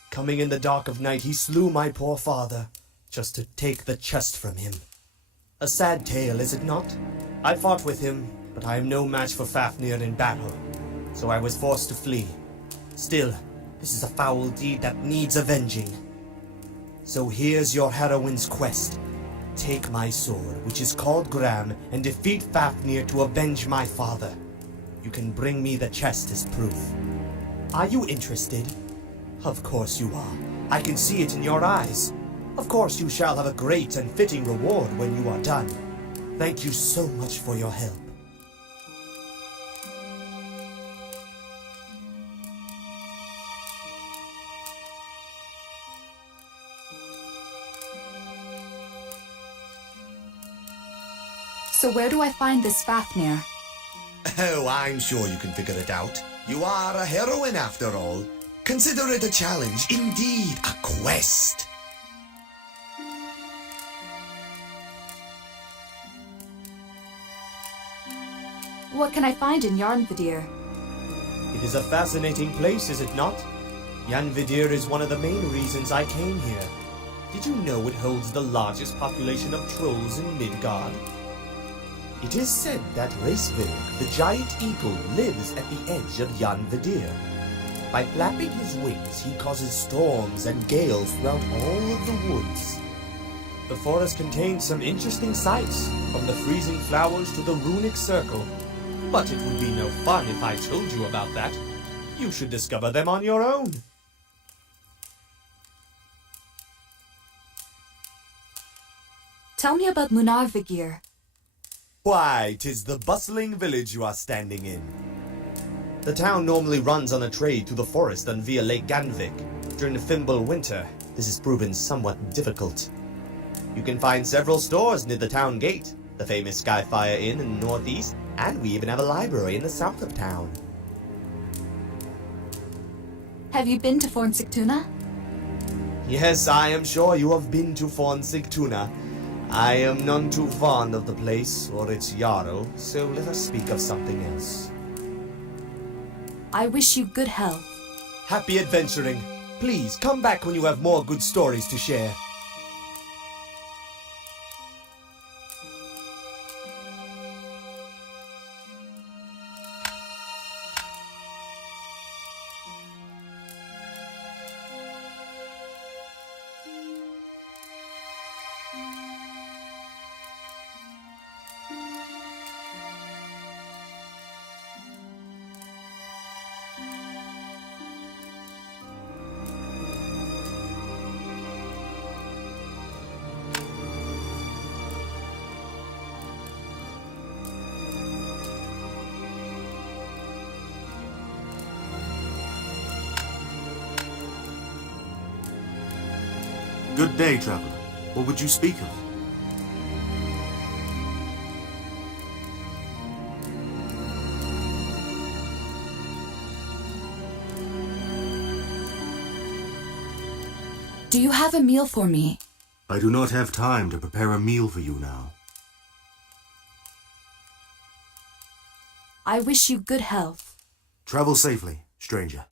Coming in the dark of night, he slew my poor father, just to take the chest from him. A sad tale, is it not? I fought with him, but I am no match for Fafnir in battle, so I was forced to flee. Still, this is a foul deed that needs avenging. So here's your heroine's quest. Take my sword, which is called Gram, and defeat Fafnir to avenge my father. You can bring me the chest as proof. Are you interested? Of course you are. I can see it in your eyes. Of course you shall have a great and fitting reward when you are done. Thank you so much for your help. So where do I find this Fafnir? Oh, I'm sure you can figure it out. You are a heroine after all. Consider it a challenge, indeed a quest. What can I find in Yarnvadir? It is a fascinating place, is it not? Yarnvadir is one of the main reasons I came here. Did you know it holds the largest population of trolls in Midgard? It is said that Raceville, the giant eagle, lives at the edge of Yarnvadir. By flapping his wings, he causes storms and gales throughout all of the woods. The forest contains some interesting sights, from the freezing flowers to the runic circle. But it would be no fun if I told you about that. You should discover them on your own. Tell me about Munarvigir. Why, 'tis the bustling village you are standing in. The town normally runs on a trade through the forest and via Lake Ganvik. During the Fimbulwinter, this has proven somewhat difficult. You can find several stores near the town gate, the famous Skyfire Inn in the northeast, and we even have a library in the south of town. Have you been to Fornsigtuna? Yes, I am sure you have been to Fornsigtuna. I am none too fond of the place or its Jarl, so let us speak of something else. I wish you good health. Happy adventuring. Please, come back when you have more good stories to share. Good day, traveler. What would you speak of? Do you have a meal for me? I do not have time to prepare a meal for you now. I wish you good health. Travel safely, stranger.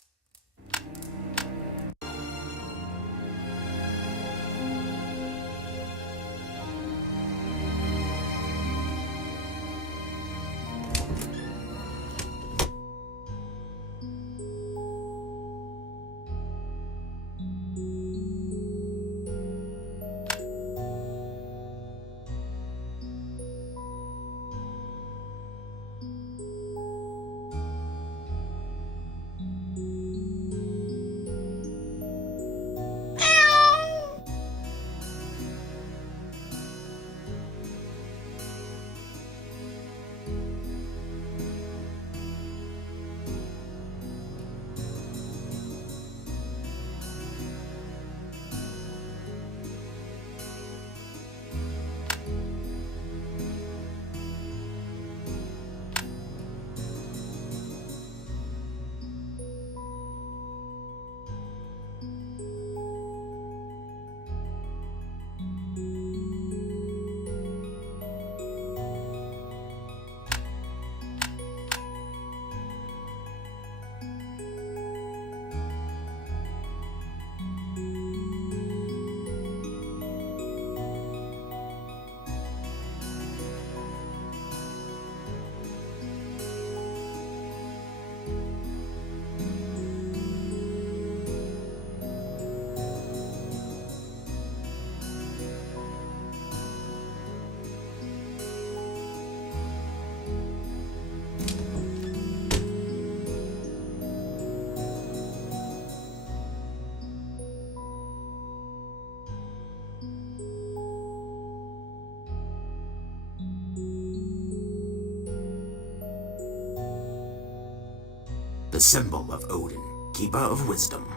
The symbol of Odin, keeper of wisdom.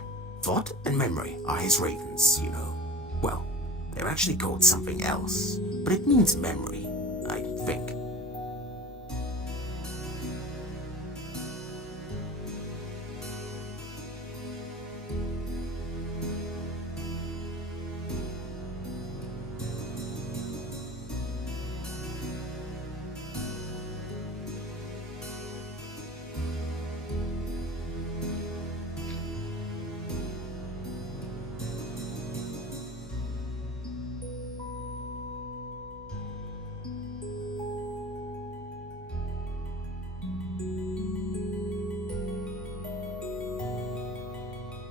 Thought and memory are his ravens, you know. Well, they're actually called something else, but it means memory, I think.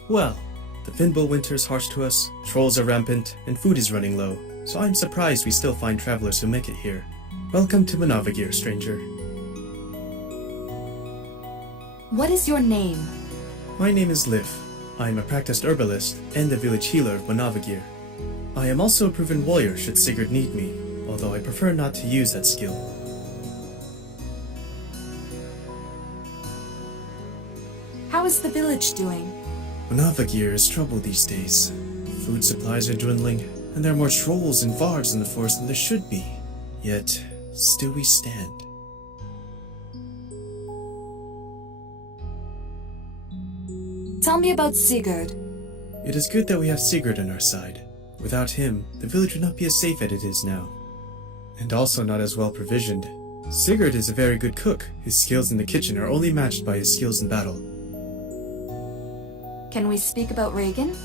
Well, the Fimbulwinter's harsh to us, trolls are rampant, and food is running low, so I'm surprised we still find travelers who make it here. Welcome to Manavagir, stranger. What is your name? My name is Liv. I am a practiced herbalist and the village healer of Manavagir. I am also a proven warrior should Sigurd need me, although I prefer not to use that skill. is the village doing? Munavagir is trouble these days. Food supplies are dwindling, and there are more trolls and vargs in the forest than there should be. Yet, still we stand. Tell me about Sigurd. It is good that we have Sigurd on our side. Without him, the village would not be as safe as it is now. And also not as well provisioned. Sigurd is a very good cook. His skills in the kitchen are only matched by his skills in battle. Can we speak about Reagan?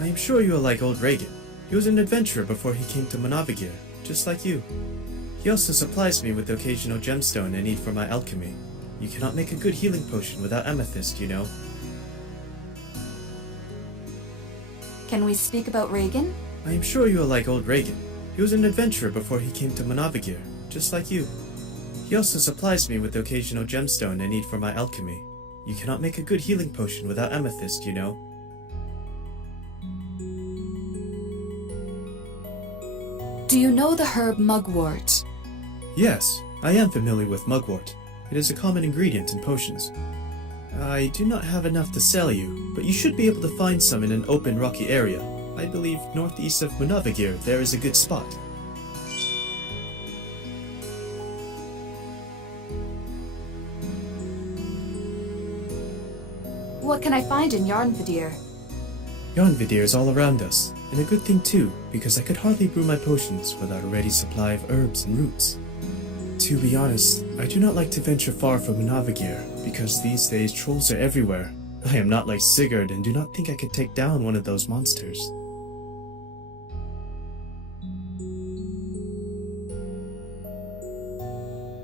I am sure you will like old Reagan. He was an adventurer before he came to Munavagir, just like you. He also supplies me with the occasional gemstone I need for my alchemy. You cannot make a good healing potion without amethyst, you know. Can we speak about Reagan? I am sure you will like old Reagan. He was an adventurer before he came to Munavagir, just like you. He also supplies me with the occasional gemstone I need for my alchemy. You cannot make a good healing potion without amethyst, you know. Do you know the herb mugwort? Yes, I am familiar with mugwort. It is a common ingredient in potions. I do not have enough to sell you, but you should be able to find some in an open rocky area. I believe northeast of Munavagir there is a good spot. What can I find in Yarnvidir? Yarnvidir is all around us, and a good thing too, because I could hardly brew my potions without a ready supply of herbs and roots. To be honest, I do not like to venture far from Munavagir, because these days trolls are everywhere. I am not like Sigurd and do not think I could take down one of those monsters.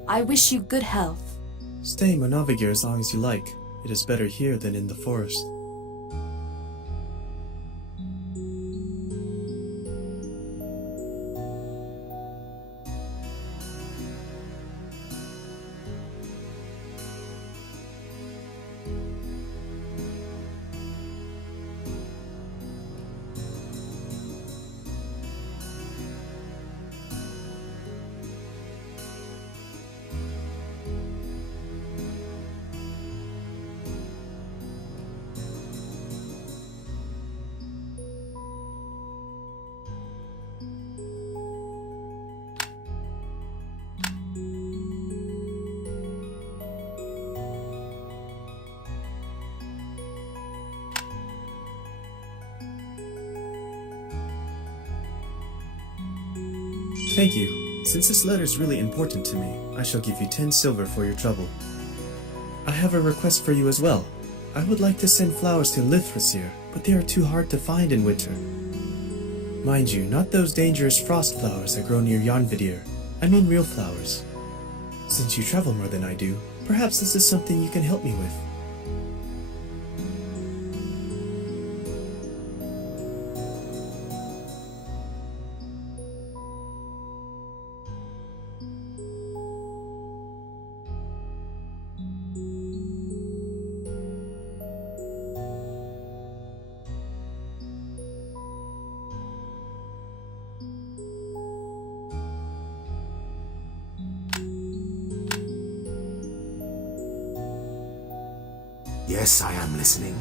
I wish you good health. Stay in Munavagir as long as you like. It is better here than in the forest. Thank you. Since this letter is really important to me, I shall give you 10 silver for your trouble. I have a request for you as well. I would like to send flowers to Lithrasir, but they are too hard to find in winter. Mind you, not those dangerous frost flowers that grow near Yarnvidir. I mean real flowers. Since you travel more than I do, perhaps this is something you can help me with. Yes, I am listening.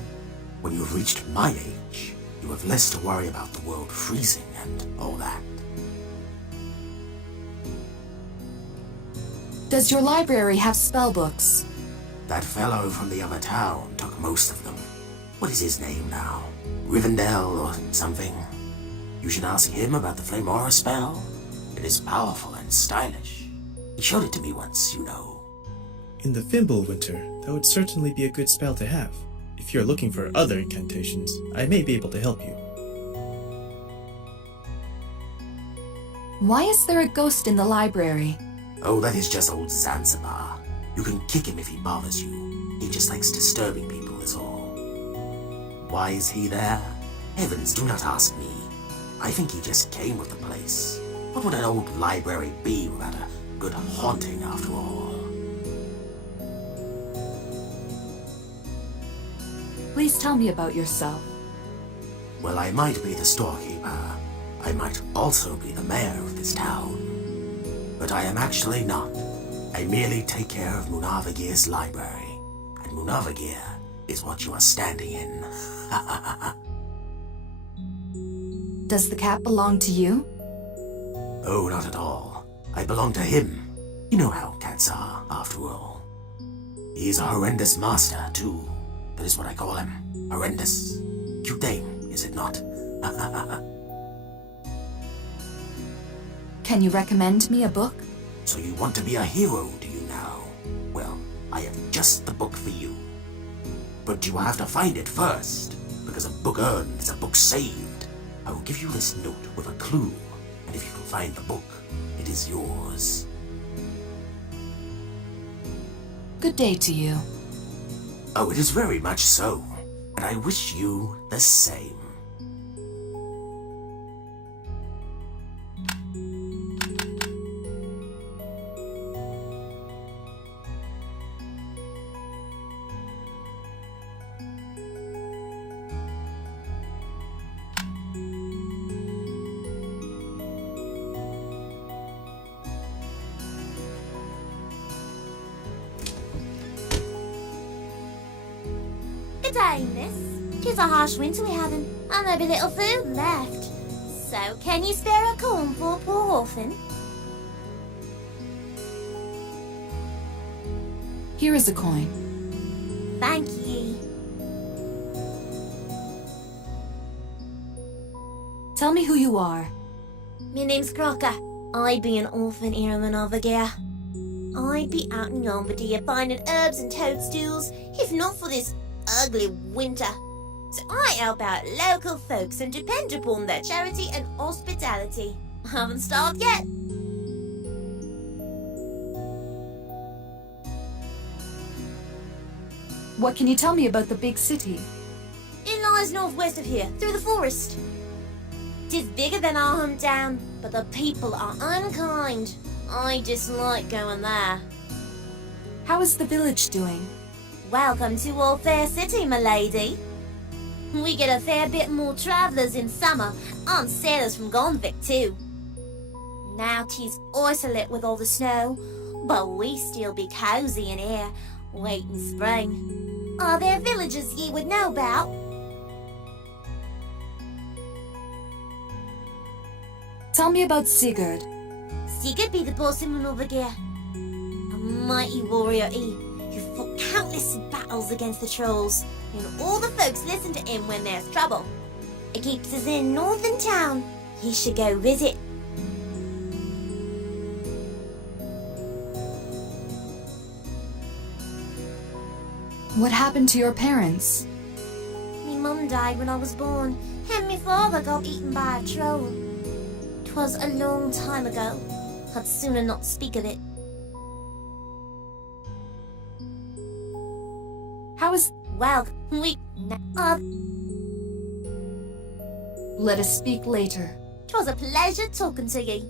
When you've reached my age, you have less to worry about the world freezing and all that. Does your library have spellbooks? That fellow from the other town took most of them. What is his name now? Aurvandel or something? You should ask him about the Flame Aura spell. It is powerful and stylish. He showed it to me once, you know. In the Fimbulwinter, that would certainly be a good spell to have. If you're looking for other incantations, I may be able to help you. Why is there a ghost in the library? Oh, that is just old Zanzibar. You can kick him if he bothers you. He just likes disturbing people, is all. Why is he there? Heavens, do not ask me. I think he just came with the place. What would an old library be without a good haunting, after all? Please tell me about yourself. Well, I might be the storekeeper. I might also be the mayor of this town. But I am actually not. I merely take care of Munavagir's library. And Munavagir is what you are standing in. Does the cap belong to you? Oh, not at all. I belong to him. You know how cats are, after all. He's a horrendous master, too. That is what I call him. Horrendous. Cute name, is it not? Can you recommend me a book? So you want to be a hero, do you now? Well, I have just the book for you. But you have to find it first, because a book earned is a book saved. I will give you this note with a clue, and if you can find the book, it is yours. Good day to you. Oh, it is very much so, and I wish you the same. Good day, miss. 'Tis a harsh winter we haven't, and there be little food left. So, can you spare a corn for a poor orphan? Here is a coin. Thank ye. Tell me who you are. My name's Crocker. I be an orphan heroine over here. I'd be out in Lombardy finding herbs and toadstools, if not for this ugly winter. So I help out local folks and depend upon their charity and hospitality. I haven't starved yet. What can you tell me about the big city? It lies northwest of here, through the forest. 'Tis bigger than our hometown, but the people are unkind. I dislike going there. How is the village doing? Welcome to All Fair City, my lady. We get a fair bit more travellers in summer, and sailors from Gonvik too. Now 'tis isolate with all the snow, but we still be cosy in here, waiting spring. Are there villages ye would know about? Tell me about Sigurd. Sigurd be the bossman over here. A mighty warrior who fought countless battles against the trolls, and all the folks listen to him when there's trouble. It keeps us in northern town. You should go visit. What happened to your parents? Me mum died when I was born, and me father got eaten by a troll. 'Twas a long time ago. I'd sooner not speak of it. How is... Well, we... Let us speak later. 'Twas a pleasure talking to ye.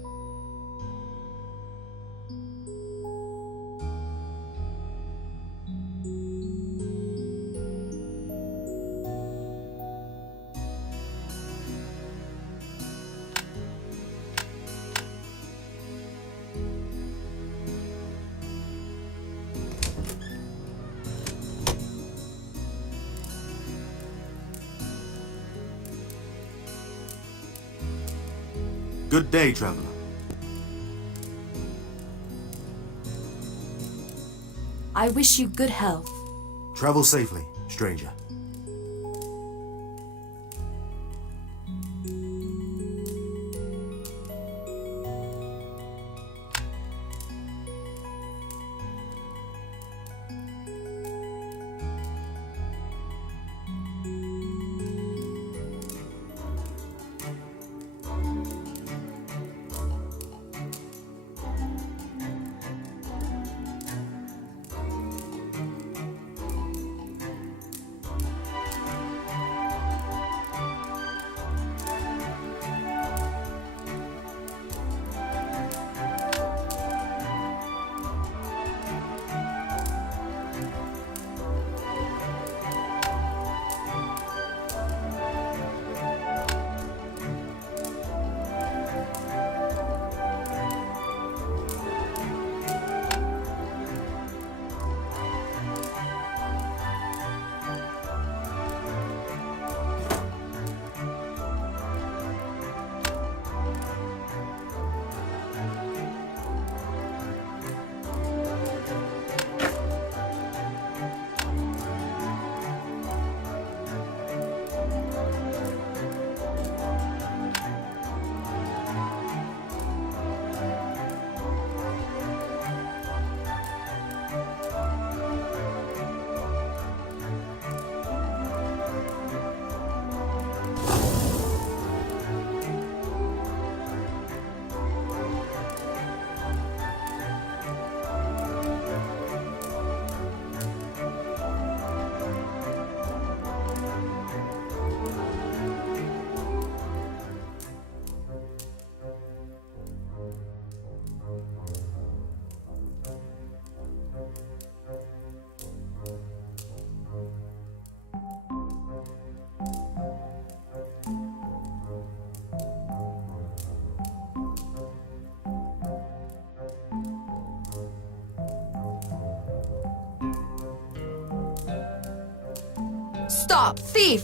Good day, traveler. I wish you good health. Travel safely, stranger. Stop, thief!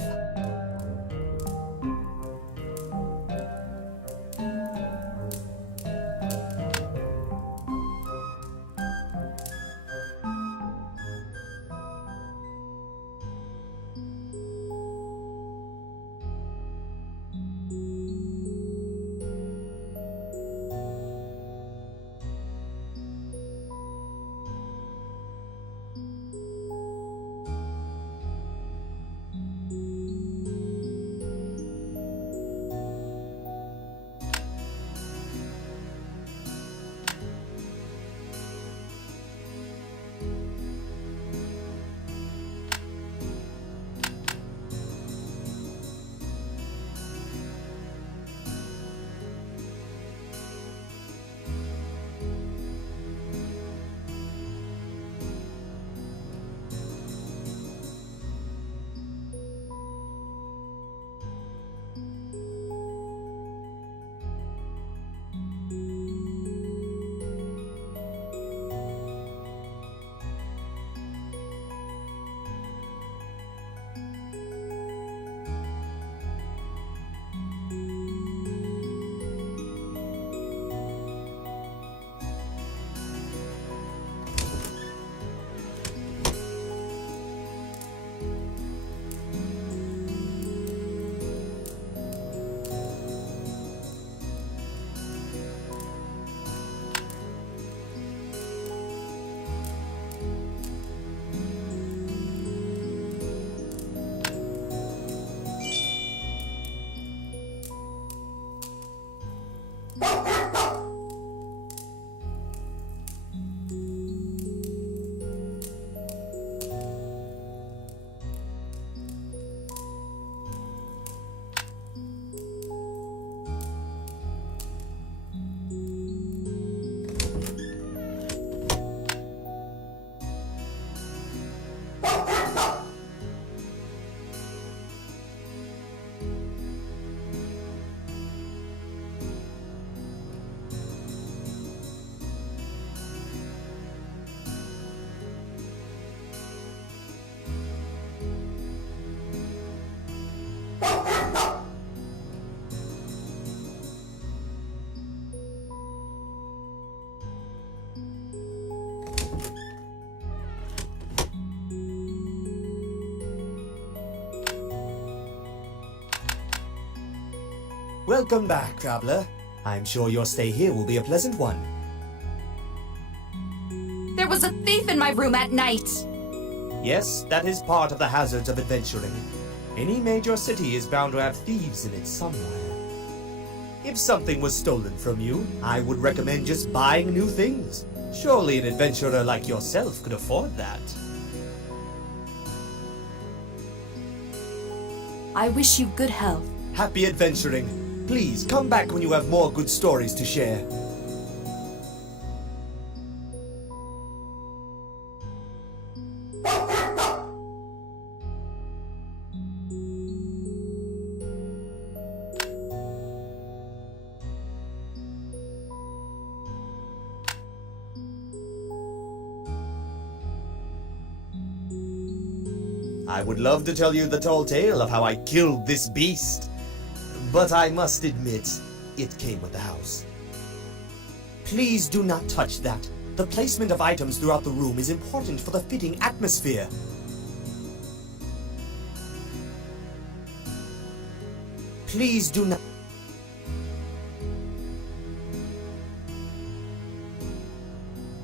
Welcome back, traveler. I'm sure your stay here will be a pleasant one. There was a thief in my room at night! Yes, that is part of the hazards of adventuring. Any major city is bound to have thieves in it somewhere. If something was stolen from you, I would recommend just buying new things. Surely an adventurer like yourself could afford that. I wish you good health. Happy adventuring. Please, come back when you have more good stories to share. I would love to tell you the tall tale of how I killed this beast. But I must admit, it came with the house. Please do not touch that. The placement of items throughout the room is important for the fitting atmosphere. Please do not...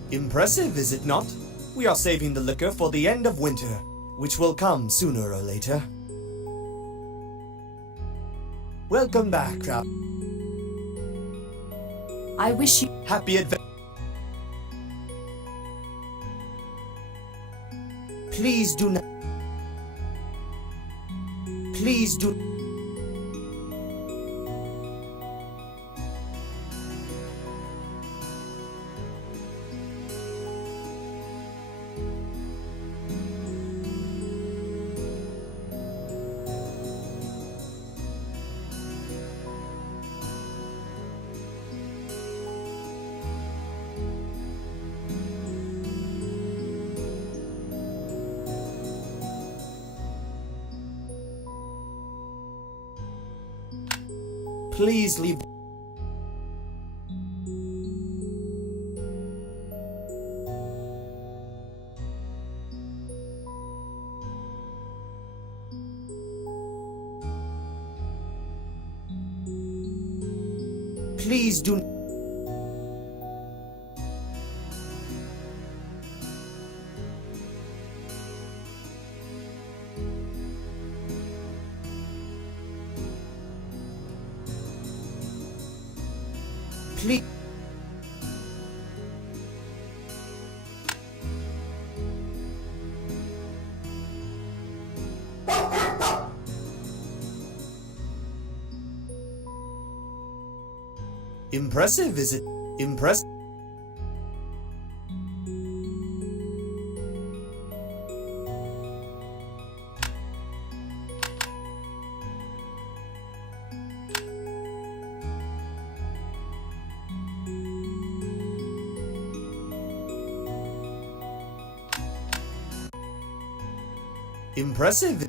Impressive, is it not? We are saving the liquor for the end of winter, which will come sooner or later. Welcome back, Crab. I wish you happy adventure. Please do not. Please do. Please leave. Please do. Please. Impressive, is it? Impressive. Impressive.